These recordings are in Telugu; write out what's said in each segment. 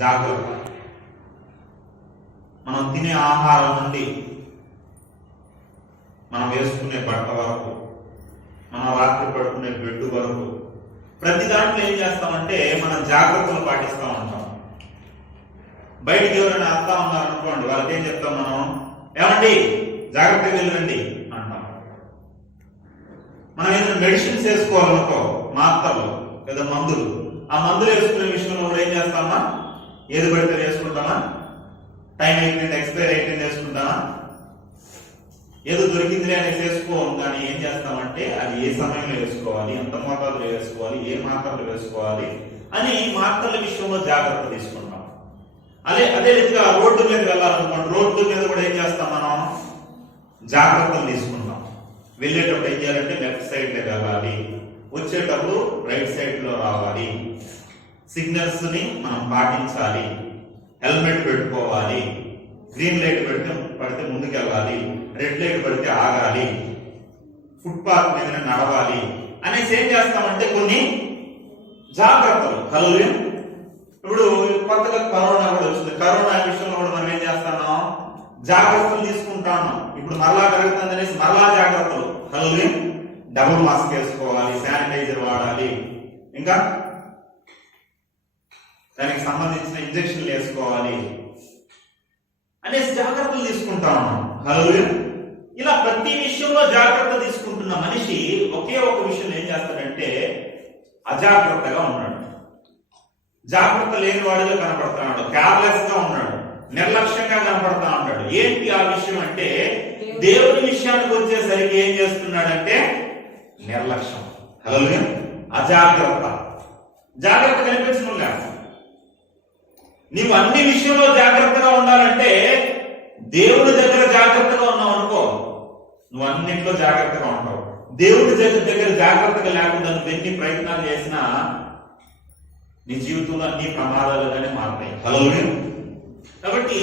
జాగ్రత్త. మనం తినే ఆహారం నుండి మనం వేసుకునే బట్ట వరకు, మనం రాత్రి పడుకునే బెడ్ వరకు, ప్రతి దాంట్లో ఏం చేస్తామంటే మనం జాగ్రత్తలు పాటిస్తూ ఉంటాం. బయటికి ఎవరైనా వస్తా ఉన్నారనుకోండి, వాళ్ళకి ఏం చెప్తాం మనం? ఏమండి జాగ్రత్తగా వెళ్ళండి అంటాం. మనం ఏదైనా మెడిసిన్స్ వేసుకోవాలనుకో, మాత్రలు లేదా మందులు, ఆ మందులు వేసుకునే విషయంలో కూడా ఏం చేస్తామా? ఏది పడితే వేసుకుంటామా? టైం అయిపోయింది, ఎక్స్పైర్ అయిపోయింది వేసుకుంటామా? ఏదో దొరికిందిలే అనేసి వేసుకోవాలి. కానీ ఏం చేస్తామంటే అది ఏ సమయంలో వేసుకోవాలి, ఎంత మోతాదులో వేసుకోవాలి, ఏ మాత్రలు వేసుకోవాలి అని మాత్రల విషయంలో జాగ్రత్త తీసుకుంటాం. అదే రీతిగా రోడ్డు మీద వెళ్ళాలనుకోండి, రోడ్డు మీద కూడా ఏం చేస్తాం? మనం జాగ్రత్తలు తీసుకుంటాం. వెళ్ళేటప్పుడు ఏం చేయాలంటే లెఫ్ట్ సైడ్ లో వెళ్ళాలి, వచ్చేటప్పుడు రైట్ సైడ్ లో రావాలి, సిగ్నల్స్ ని మనం పాటించాలి, హెల్మెట్ పెట్టుకోవాలి, గ్రీన్ లైట్ పడితే ముందుకు వెళ్ళాలి, రెడ్ లైట్ పడితే ఆగాలి, ఫుట్పాత్ మీద నడవాలి అనేసి ఏం చేస్తామంటే కొన్ని జాగ్రత్తలు. హల్లెలూయా. ఇప్పుడు కొత్తగా కరోనా కూడా వచ్చింది. కరోనా విషయంలో కూడా మనం ఏం చేస్తాను? జాగ్రత్తలు తీసుకుంటాను. ఇప్పుడు మరలా జరుగుతుంది అనేసి మరలా జాగ్రత్తలు. హల్లెలూయా. డబుల్ మాస్క్ వేసుకోవాలి, శానిటైజర్ వాడాలి, ఇంకా దానికి సంబంధించిన ఇంజక్షన్లు వేసుకోవాలి అనేసి జాగ్రత్తలు తీసుకుంటాను. హల్లెలూయా. ఇలా ప్రతి విషయంలో జాగ్రత్త తీసుకుంటున్న మనిషి ఒకే ఒక విషయం ఏం చేస్తాడంటే అజాగ్రత్తగా ఉన్నాడు. జాగ్రత్త లేని వాడిగా కనపడుతున్నాడు, కేర్లెస్ గా ఉన్నాడు, నిర్లక్ష్యంగా కనపడతా ఉంటాడు. ఏంటి ఆ విషయం అంటే దేవుని విషయానికి వచ్చేసరికి ఏం చేస్తున్నాడంటే నిర్లక్ష్యం. హల్లెలూయా. అజాగ్రత్త. జాగ్రత్త కనిపించనులే. నీవు అన్ని విషయంలో జాగ్రత్తగా ఉండాలంటే దేవుడి దగ్గర జాగ్రత్తగా ఉన్నావు అనుకో, నువ్వు అన్నింటిలో జాగ్రత్తగా ఉంటావు. దేవుడి దగ్గర జాగ్రత్తగా లేకుండా నువ్వు ఎన్ని ప్రయత్నాలు చేసినా నీ జీవితంలో అన్ని ప్రమాదాలుగానే మారుతాయి. హల్లెలూయా. కాబట్టి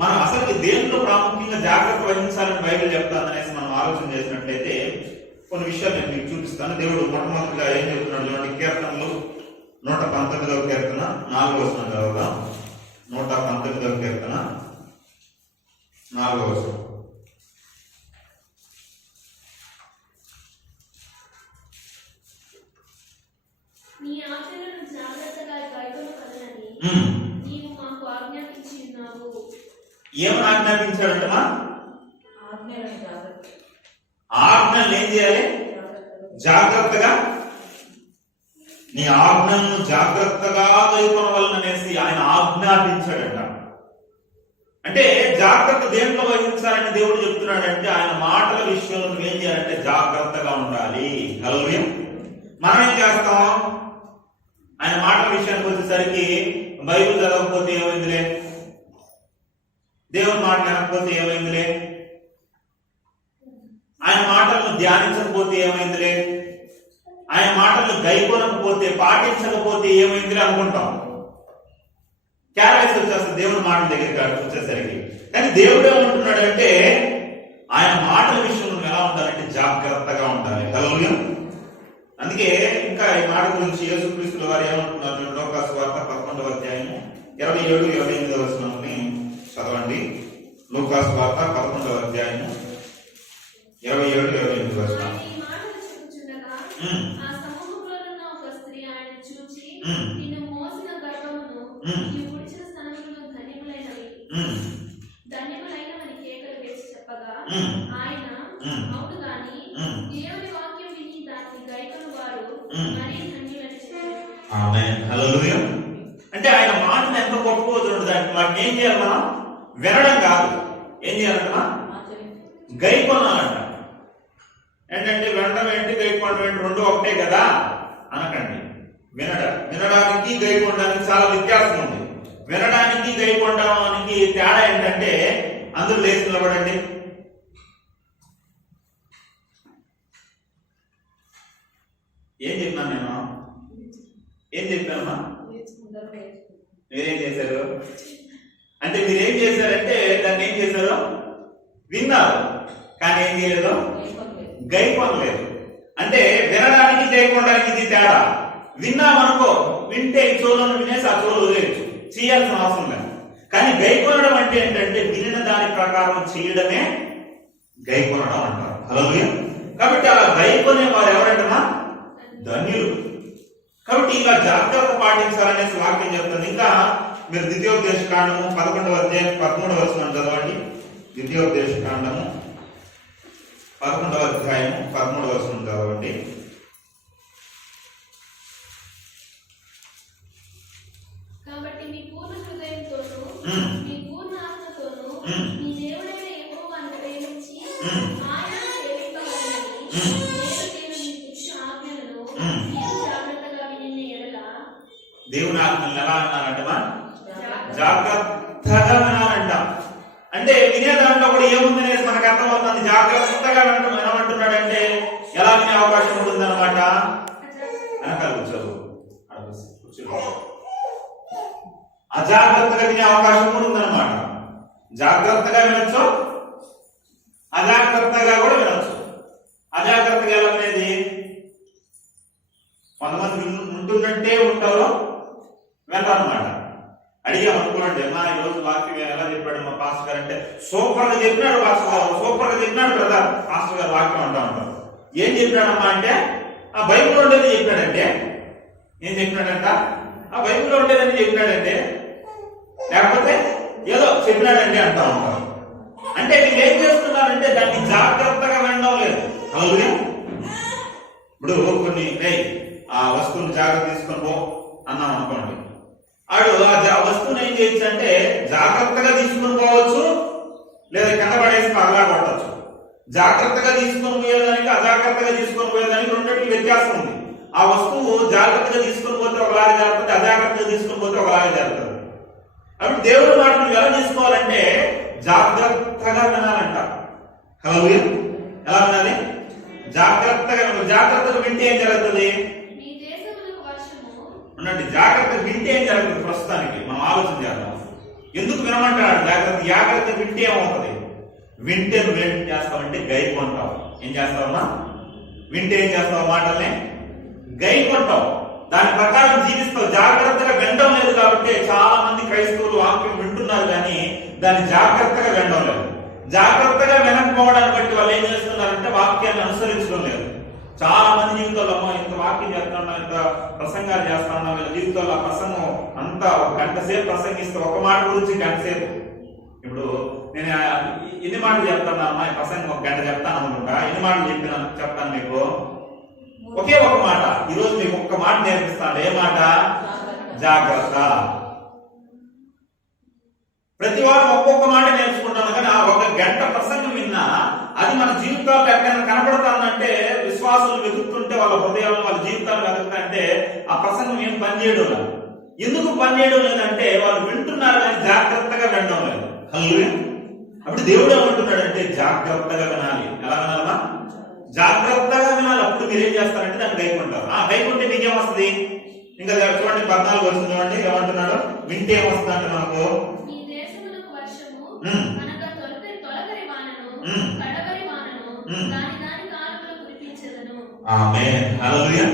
మనం అసలు దేంట్లో ప్రాముఖ్యంగా జాగ్రత్త వహించాలని బైబిల్ చెప్తాననేసి మనం ఆలోచన చేసినట్లయితే కొన్ని విషయాలు నేను మీకు చూపిస్తాను. దేవుడు మొట్టమొదటిగా ఏం చెప్తున్నాడు చూడండి. కీర్తనలు 119వ కీర్తన 4వ వచనం చదువుదాం. 119వ కీర్తన 4వ వచనం. నీ ఆజ్ఞలను జాగ్రత్తగా గైకొనవలెనని నీవు మాకు ఆజ్ఞాపించి ఉన్నావు. ఏమని ఆజ్ఞాపించాడంటమా? ఆజ్ఞలు ఏం చేయాలి? జాగ్రత్తగా. నీ ఆజ్ఞలను జాగ్రత్తగా గైకొనవలననేసి ఆయన ఆజ్ఞాపించాడంట. అంటే జాగ్రత్త దేంట్లో వహించాలని దేవుడు చెప్తున్నాడంటే ఆయన మాటల విషయంలో నువ్వేం చేయాలంటే జాగ్రత్తగా ఉండాలి. హల్లెలూయా. మనం ఏం చేస్తాం? ఆయన మాటల విషయానికి వచ్చేసరికి బైబిల్ చదవకపోతే ఏమైందిలే, దేవుని మాట వినకపోతే ఏమైందిలే, ఆయన మాటలను ధ్యానించకపోతే ఏమైందిలే, ఆయన మాటలను గైకొనకపోతే పాటించకపోతే ఏమైందిలే అనుకుంటాం. క్యారెక్టర్స్ వచ్చేస్తుంది దేవుని మాటల దగ్గరికి వచ్చేసరికి. కానీ దేవుడు ఏమంటున్నాడు అంటే ఆయన మాటల విషయంలో నువ్వు ఎలా ఉండాలంటే జాగ్రత్తగా ఉండాలి. హల్లెలూయా. అందుకే ఇంకా ఈ మాట గురించి యేసుక్రీస్తుల వారు ఏమంటున్నారు? లూకా సువార్త 11వ అధ్యాయము 27-28 వచనాన్ని చదవండి. లూకా సువార్త 11వ అధ్యాయము 27-28 వచనాలు. నిన్ను మోసిన గర్భమును నీవు పుడిచిన స్తనములను ధన్యములైనవని కేకలు వేసి చెప్పగా ఆయన అవును గాని దేవుని వాక్యం విని దాన్ని గైకొను వారు మరీ ధన్యులని చెప్పారు. ఆమేన్. హల్లెలూయా. అంటే ఆయన మాటను ఎంత గొప్పగా చూడండి. దానికి మనం ఏం చేయాలి? మనం వినడం కాదు, ఏం చేయాలంట? గైకొనాలంట. ఏంటంటే వినడం ఏంటి, గైకొనడం ఏంటి, రెండు ఒకటే కదా అనకండి. వినడానికి గైకొనడానికి చాలా వ్యత్యాసం ఉంది. వినడానికి గైకొనడానికి తేడా ఏంటంటే అందరూ లేచి నిలబడండి. ఏం చెప్పాను నేను? ఏం చెప్పానమ్మా? మీరేం చేశారు అంటే మీరేం చేశారంటే దాన్ని ఏం చేశారు? విన్నారు, కానీ ఏం చేయలేదు, గైకొనలేదు. అంటే వినడానికి గైకొనడానికి ఇది తేడా. విన్నామనుకో, వింటే ఈ చోలను వినేసి ఆ చోలు వదిలేయచ్చు. చేయాల్సిన అవసరం లేదు. కానీ గైకొనడం అంటే ఏంటంటే వినిన దాని ప్రకారం చేయడమే గైకొనడం అంటారు. హల్లెలూయా. కాబట్టి అలా గైకొనే వారు ఎవరంటమా? ధన్యులు. కాబట్టి ఇలా జాగ్రత్త పాటించాలనేసి వాక్యం చెప్తుంది. ఇంకా మీరు ద్వితీయోపదేశకాండము 11వ అధ్యాయం 13వ వచనం చదవండి. ద్వితీయోపదేశకాండము 11వ అధ్యాయం 13వ వచనం చదవండి. కాబట్టి మీ పూర్ణ హృదయంతోనూ మీ పూర్ణ ఆత్మతోనూ మీ దేవుడైన యెహోవాను ప్రేమించి ఆయనను సేవింపవలెనని నేను మీకు ఇచ్చు ఆజ్ఞలను మీరు జాగ్రత్తగా వినిన యెడల దేవుని ఆజ్ఞలను ఎలా అన్నారంటమా? జాగ్రత్తగా వినాలంట. అంటే వినే దాంట్లో కూడా ఏముందనేసి మనకు అర్థమవుతుంది. జాగ్రత్తగా వినమంటున్నాడంటే ఎలా వినే అవకాశం ఉంటుంది అనమాట. వెనకాల కూర్చోదు, అజాగ్రత్తగా వినే అవకాశం కూడా ఉందన్నమాట. జాగ్రత్తగా వినొచ్చు, అజాగ్రత్తగా కూడా వినొచ్చు. అజాగ్రత్తగా ఎలా వినేది? కొంతమంది ఉంటున్నట్టే ఉంటారో వినరన్నమాట. అడిగామనుకోండి, అమ్మా ఈ రోజు వాక్యం ఎలా చెప్పాడు మా పాస్టర్ గారు అంటే, సూపర్ గా చెప్పినాడు పాస్టర్ గారు, సూపర్ గా చెప్పినాడు బ్రదర్ పాస్టర్ గారు వాక్యం అంటా ఉంటారు. ఏం చెప్పినాడమ్మా అంటే, ఆ బైబిల్లో ఉండేది చెప్పినాడంటే. ఏం చెప్పినాడంట? ఆ బైబిల్లో ఉండేదని చెప్పినాడంటే, లేకపోతే ఏదో చెప్పినాడంటే అంటా ఉంటారు. అంటే వీళ్ళు ఏం చేస్తున్నారంటే దాన్ని జాగ్రత్తగా వినడం లేదు. హల్లెలూయా. ఇప్పుడు కొన్ని ఆ వస్తువుని జాగ్రత్త తీసుకొని పో అన్నాం అనుకోండి, ఆడు ఆ వస్తువుని ఏం చేయొచ్చు అంటే జాగ్రత్తగా తీసుకొని పోవచ్చు, లేదా కింద పడేసి పగలా కొట్టచ్చు. జాగ్రత్తగా తీసుకొని పోయేదానికి అజాగ్రత్తగా తీసుకొని పోయేదానికి రెండింటికి వ్యత్యాసం ఉంది. ఆ వస్తువు జాగ్రత్తగా తీసుకొని పోతే ఒకలాగా జరుగుతుంది, అజాగ్రత్తగా తీసుకొని పోతే ఒకలాగా జరుగుతుంది. అప్పుడు దేవుడి మాటలు ఎలా తీసుకోవాలంటే జాగ్రత్తగా వినాలంట. హల్లెలూయా. ఎలా వినాలి? జాగ్రత్తగా. జాగ్రత్తగా వింటే ఏం జరుగుతుంది? అన్నట్టు జాగ్రత్తగా వింటే ఏం జరుగుతుంది? ప్రస్తుతానికి మనం ఆలోచన చేద్దాం. ఎందుకు వినమంటాడు? జాగ్రత్త వింటే ఏమవుతుంది? వింటే నువ్వేం చేస్తావంటే గైకొంటావు. ఏం చేస్తావమ్మా? వింటే ఏం చేస్తావు? మాటల్ని గైకొంటావు, దాని ప్రకారం జీవిస్తావు. జాగ్రత్తగా వినడం లేదు కాబట్టి చాలా మంది క్రైస్తవులు వాక్యం వింటున్నారు కానీ దాన్ని జాగ్రత్తగా వినడం లేదు. జాగ్రత్తగా వినకపోవడాన్ని బట్టి వాళ్ళు ఏం చేస్తున్నారంటే వాక్యాన్ని అనుసరించడం లేదు. చాలా మంది జీవితాల్లో అమ్మా ఇంత వాక్యం చేస్తున్నా, ఇంత ప్రసంగాలు చేస్తున్నా, వీళ్ళ జీవితాల్లో ఆ ప్రసంగం అంతా ఒక గంట సేపు ప్రసంగిస్తే ఒక మాట గురించి గంట సేపు. ఇప్పుడు నేను ఎన్ని మాటలు చెప్తాను అమ్మా? ఈ ప్రసంగం ఒక గంట చెప్తాను అనుకుంటా. ఎన్ని మాటలు చెప్తాను మీకు? ఒకే ఒక మాట. ఈరోజు మీకు ఒక్క మాట నేర్పిస్తాను. ఏ మాట? జాగ్రత్త. ప్రతి వారం ఒక్కొక్క మాట నేర్చుకుంటాను కానీ ఆ ఒక గంట ప్రసంగం విన్నా అది మన జీవితాల్లో ఎక్కడైనా కనపడుతుందంటే, విశ్వాసులు వెతుకుతుంటే వాళ్ళ హృదయాలను వాళ్ళ జీవితాలు వెతుకుతుంటే ఆ ప్రసంగం ఏం పనిచేయడం లేదు. ఎందుకు పనిచేయడం లేదంటే వాళ్ళు వింటున్నారు కానీ జాగ్రత్తగా వినడం లేదు. హల్లెలూయా. అప్పుడు దేవుడు ఏమంటున్నాడంటే జాగ్రత్తగా వినాలి. ఎలా వినాలమ్మా? జాగ్రత్తగా వినాలి. అప్పుడు మీరు ఏం చేస్తారంటే దాన్ని గైకుంటారు. ఆ గైకుంటే మీకేమొస్తుంది? ఇంకా చూడండి 14 వస్తుంది చూడండి, ఏమంటున్నాడు? వింటే ఏమొస్తుంది అంటే మనకు ఆమేన్. హల్లెలూయా.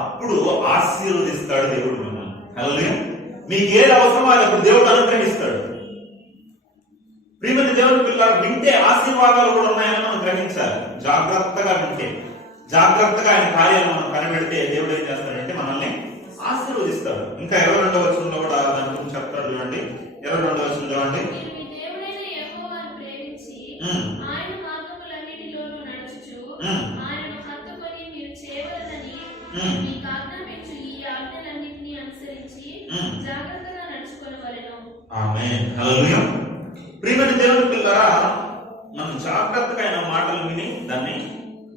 అప్పుడు ఆశీర్వదిస్తాడు దేవుడు మిమ్మల్ని. హల్లెలూయా. మీకు ఏది అవసరమో అది అప్పుడు దేవుడు అనుగ్రహిస్తాడు. ప్రియమైన దేవుని పిల్లలు, వింటే ఆశీర్వాదాలు కూడా ఉన్నాయని మనం గ్రహించాలి. జాగ్రత్తగా వింటే, జాగ్రత్తగా ఆయన కార్యాలను మనం కనిపెడితే దేవుడు ఏం చేస్తాడంటే మనల్ని ఆశీర్వదిస్తాడు. ఇంకా 22వ వచనంలో కూడా దాని గురించి చెప్తాడు చూడండి. 22వ వచనం చూడండి. ఆమేన్. హల్లెలూయా. ప్రియమైన దేవుని పిల్లరా, మనం జాగ్రత్తగా ఆయన మాటలు విని దాన్ని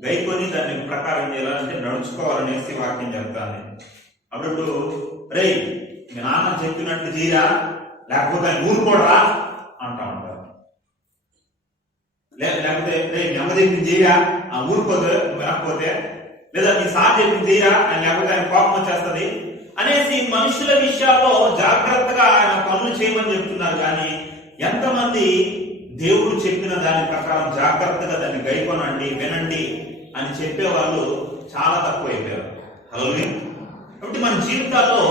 గైకొని దాన్ని ప్రకారం చేయాలంటే నడుచుకోవాలనేసి వాక్యం చెప్తాను. అప్పుడు రే మీ నాన్న చెప్పినట్టు చేయరా, లేకపోతే ఆయన ఊరుకోడరా అంటా ఉంటారు. లేకపోతే రే మీ అమ్మ చెప్పింది చేయరా, ఆ ఊరుకోదు వినకపోతే, లేదా మీ సార్ చెప్పింది చేయరా ఆయన, లేకపోతే ఆయన కోపం వచ్చేస్తుంది అనేసి మనుషుల విషయాల్లో జాగ్రత్తగా ఆయన పనులు చేయమని చెప్తున్నారు. కానీ ఎంతమంది దేవుడు చెప్పిన దాని ప్రకారం జాగ్రత్తగా దాన్ని గైకొనండి, వినండి అని చెప్పేవాళ్ళు చాలా తక్కువ అయిపోయారు. హల్లెలూయా. కాబట్టి మన జీవితాల్లో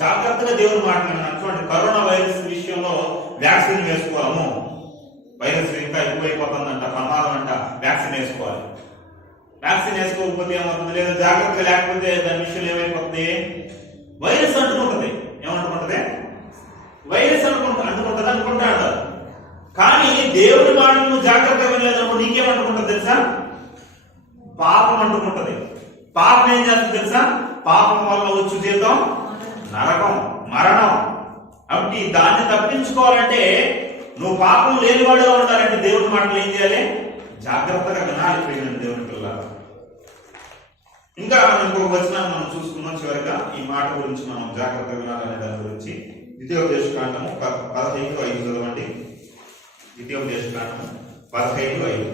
జాగ్రత్తగా దేవుని మాట్లాడినాను. చూడండి, కరోనా వైరస్ విషయంలో వ్యాక్సిన్ వేసుకోవాము, వైరస్ ఇంకా ఎక్కువైపోతుందంట, ప్రమాదం అంట, వ్యాక్సిన్ వేసుకోవాలి. వ్యాక్సిన్ వేసుకోకపోతే ఏమవుతుంది, లేదా జాగ్రత్తగా లేకపోతే దాని విషయంలో ఏమైపోతుంది, వైరస్ అంటుకుంటుంది. ఏమంటుకుంటది? వైరస్ అంటుకుంటది అనుకుంటాడు. కానీ దేవుడి మాటను నువ్వు జాగ్రత్తగా వినలేదనుకో నీకేమంటుకుంటుంది తెలుసా? పాపం అంటుకుంటది. పాపం ఏం చేస్తుంది తెలుసా? పాపం వల్ల వచ్చు జీతం నరకం, మరణం. కాబట్టి దాన్ని తప్పించుకోవాలంటే, నువ్వు పాపం లేనివాడుగా ఉండాలంటే దేవుడి మాటలు ఏం చేయాలి? జాగ్రత్తగా వినాలి. ప్రియమైన దేవుని పిల్లలు, ఇంకా మనం ఇంకొక వచనాన్ని మనం చూసుకున్నాం చివరిగా. ఈ మాట గురించి మనం జాగ్రత్తగా వినాలనే దాని గురించి ద్వితీయోపదేశకాండము 15:5 చదవండి. ద్వితీయోపదేశకాండము 15:5.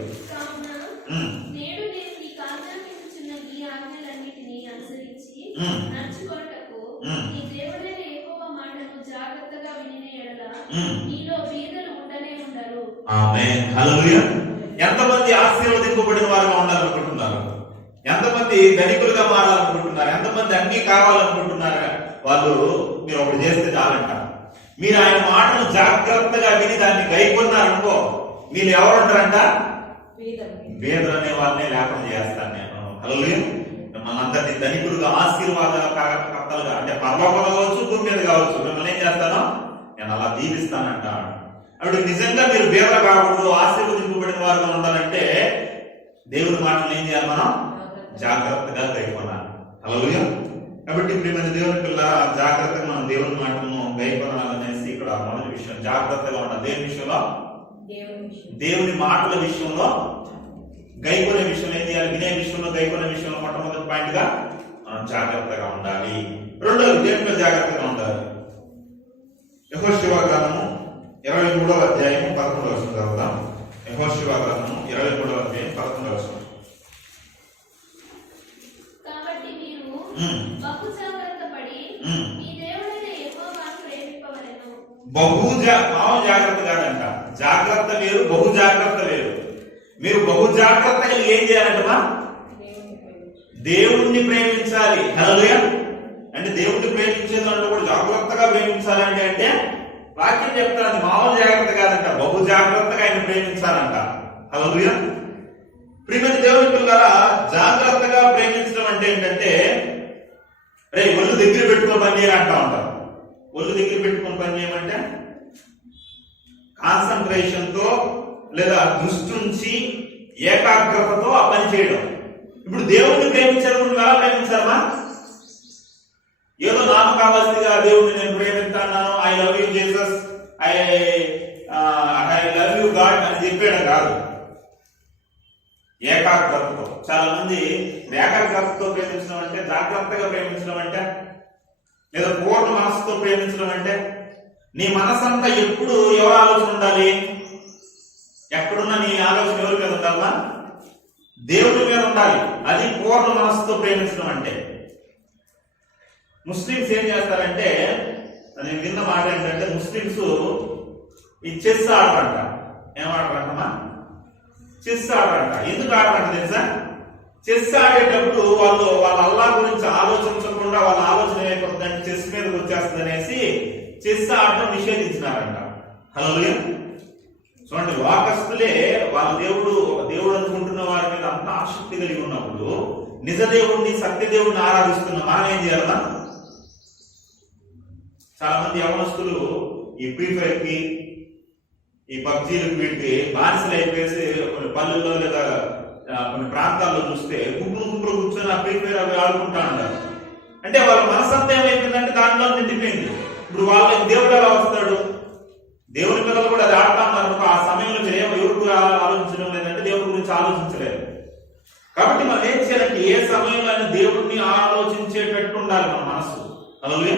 నేడు నేను నీకు ఆజ్ఞాపించుచున్న ఈ ఆజ్ఞలన్నిటిని అనుసరించి నడుచుకొనుటకు నీ దేవుడైన యెహోవా మాటను జాగ్రత్తగా వినిన యెడల నీలో బీదలు ఉండనే ఉండరు. ఆమేన్. హల్లెలూయా. ఎంతమంది ఆశీర్వదింపబడిన వారుగా ఉండాలనుకుంటున్నారు? ఎంతమంది ధనికులుగా మారాలనుకుంటున్నారు? ఎంతమంది అన్ని కావాలనుకుంటున్నారు? వాళ్ళు మీరు ఒకటి చేస్తే చాలంట. మీరు ఆయన మాటను జాగ్రత్తగా విని దాన్ని గైకొన్నారనుకో, మీరు ఎవరుంటారంట? బీదలు అనే వాళ్ళనే లేకుండా చేస్తాను నేను. హల్లెలూయా. మనందరినీ ధనికులుగా, ఆశీర్వాదకర్తలుగా, అంటే పరలోకంలో కావచ్చు, భూమి మీద కావచ్చు, మిమ్మల్ని ఏం చేస్తాను? నేను అలా దీవిస్తానంట. అప్పుడు నిజంగా మీరు బీదలు కాకూడదు, ఆశీర్వదింపబడిన వారుగా ఉండాలంటే దేవుని మాటలు ఏం చేయాలి? మనం జాగ్రత్తగా గైకొనాలి. హల్లెలూయా. కాబట్టి ప్రియమైన దేవుని పిల్లల, జాగ్రత్తగా మనం దేవుని మాటలను గైకొనాలనేసి ఇక్కడ మొదటి విషయం. జాగ్రత్తగా ఉండాలి. దేని విషయంలో? దేవుని మాటల విషయంలో, గైకొనే విషయంలో ఏం చేయాలి? వినే విషయంలో, గైకొనే విషయంలో మొట్టమొదటి పాయింట్ గా మనం జాగ్రత్తగా ఉండాలి. రెండోది దేనిలో జాగ్రత్తగా ఉండాలి? యెహోషువ గ్రంథము 23వ అధ్యాయము 11వ వచనం చదువుదాం. యెహోషువ గ్రంథము 23వ అధ్యాయం 11వ వచనం. కాబట్టి మీరు బహు జాగ్రత్త పడి మీ దేవుడైన యెహోవాను ప్రేమింపవలెను. జాగ్రత్త కాదంట. జాగ్రత్త వేరు, బహు జాగ్రత్త వేరు. మీరు బహు జాగ్రత్తగా ఏం చేయాలంటమా? దేవుణ్ణి ప్రేమించాలి. హల్లెలూయా. అంటే దేవుణ్ణి ప్రేమించే దాంట్లో కూడా జాగ్రత్తగా ప్రేమించాలంటే అంటే వాక్యం చెప్తాను, మామూలు జాగ్రత్త కాదంట, బహు జాగ్రత్తగా ఆయన ప్రేమించాలంట. హల్లెలూయా. ప్రియమైన దేవుని పిల్లలారా, జాగ్రత్తగా ప్రేమించడం అంటే ఏంటంటే, రే ఒళ్ళు దగ్గర పెట్టుకొని పని చేయాలి అంటా ఉంటారు. ఒళ్ళు దగ్గర పెట్టుకొని పని చేయమంటే కాన్సన్ట్రేషన్ తో లేదా దృష్టి ఉంచి ఏకాగ్రతతో ఆ పని చేయడం. ఇప్పుడు దేవుడిని ప్రేమించారు, నువ్వు ఎలా ప్రేమించాలమ్మా? ఏదో నామకావాసిగా దేవుడిని నేను ప్రేమిస్తాను, I love you Jesus, I love you God అని చెప్పాడు కాదు. ఏకాగ్రతతో. చాలా మంది ఏకాగ్రతతో ప్రేమించడం అంటే, జాగ్రత్తగా ప్రేమించడం అంటే, లేదా పూర్ణ మనసుతో ప్రేమించడం అంటే, నీ మనసంతా ఎప్పుడు ఎవరు ఆలోచన ఉండాలి? ఎక్కడున్నా నీ ఆలోచన ఎవరి మీద ఉండాలా? దేవుడి మీద ఉండాలి. అది పూర్ణ మనసుతో ప్రేమించడం అంటే. ముస్లిమ్స్ ఏం చేస్తారంటే, నేను విన్న మాట ఏంటంటే, ముస్లిమ్స్ ఈ చెస్ ఆడరంట. ఏమాడరంటమ్మా? చెస్ ఆడరంట. ఎందుకు ఆడరంట తెలుసా? చెస్ ఆడేటప్పుడు వాళ్ళ అల్లా గురించి ఆలోచించకుండా వాళ్ళ ఆలోచన ఏమైపోతుందంటే చెస్ మీదకి వచ్చేస్తుంది అనేసి చెస్ ఆడటం నిషేధించినారంట. హల్లెలూయా. చూడండి, లోకస్తులే వాళ్ళ దేవుడు అనుకుంటున్న వారి మీద అంత ఆసక్తి కలిగి ఉన్నప్పుడు, నిజ దేవుడిని, సత్య దేవుడిని ఆరాధిస్తున్న మనం ఏం చేయాలన్నా? చాలా మంది యవనస్తులు ఈ ఫ్రీ ఫైర్ కి, ఈ పబ్జీలకు వీటికి బానిసలు అయిపోయేసి కొన్ని పల్లెల్లో లేదా కొన్ని ప్రాంతాల్లో చూస్తే గుంపులు కూర్చొని ఆ ఫ్రీ ఫైర్ అవి ఆడుకుంటా ఉంటారు. అంటే వాళ్ళ మనసంతా ఏమైపోయిందంటే దాంట్లో నిండిపోయింది. ఇప్పుడు వాళ్ళకి దేవుడు ఎలా వస్తాడు? దేవుని పిల్లలు కూడా అది ఆడుతా ఉన్నారు. ఆ సమయంలో ఎవరు ఆలోచించడం లేదంటే దేవుడి గురించి ఆలోచించలేదు. కాబట్టి మనం ఏం చేయాలంటే, ఏ సమయంలో అయినా దేవుడిని ఆలోచించేటట్టు ఉండాలి మన మనస్సు. హల్లెలూయా.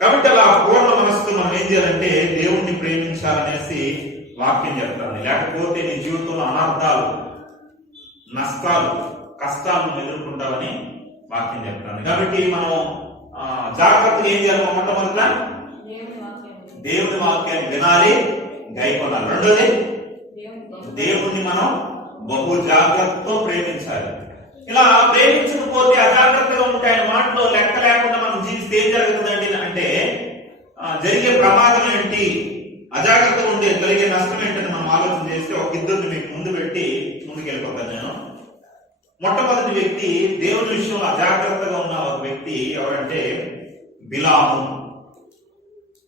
కాబట్టి అలా పూర్ణ మనస్సుతో మనం ఏం చేయాలంటే దేవుణ్ణి ప్రేమించాలనేసి వాక్యం చెప్తాను. లేకపోతే నీ జీవితంలో అనర్థాలు, నష్టాలు, కష్టాలను ఎదుర్కొంటావని వాక్యం చెప్తాను. కాబట్టి మనం జాగ్రత్తగా ఏం చేయాలి? మొట్టమొదట దేవుని వాక్యాన్ని వినాలి, గైకొనాలి. రెండోది, దేవుణ్ణి మనం బహు జాగ్రత్తతో ప్రేమించాలి. ఇలా ప్రేమించకపోతే, అజాగ్రత్తగా ఉంటే ఆయన మాటలో లెక్క లేకుండా మనం జీవిస్తే ఏం జరుగుతుందండి అంటే జరిగే ప్రమాదం ఏంటి, అజాగ్రత్తగా ఉండే కలిగే నష్టం ఏంటని మనం ఆలోచన చేస్తే ఒక ఇద్దరిని మీకు ముందు పెట్టి ముందుకు వెళ్ళిపోతాను నేను. మొట్టమొదటి వ్యక్తి దేవుని విషయంలో అజాగ్రత్తగా ఉన్న ఒక వ్యక్తి ఎవరంటే బిలాము.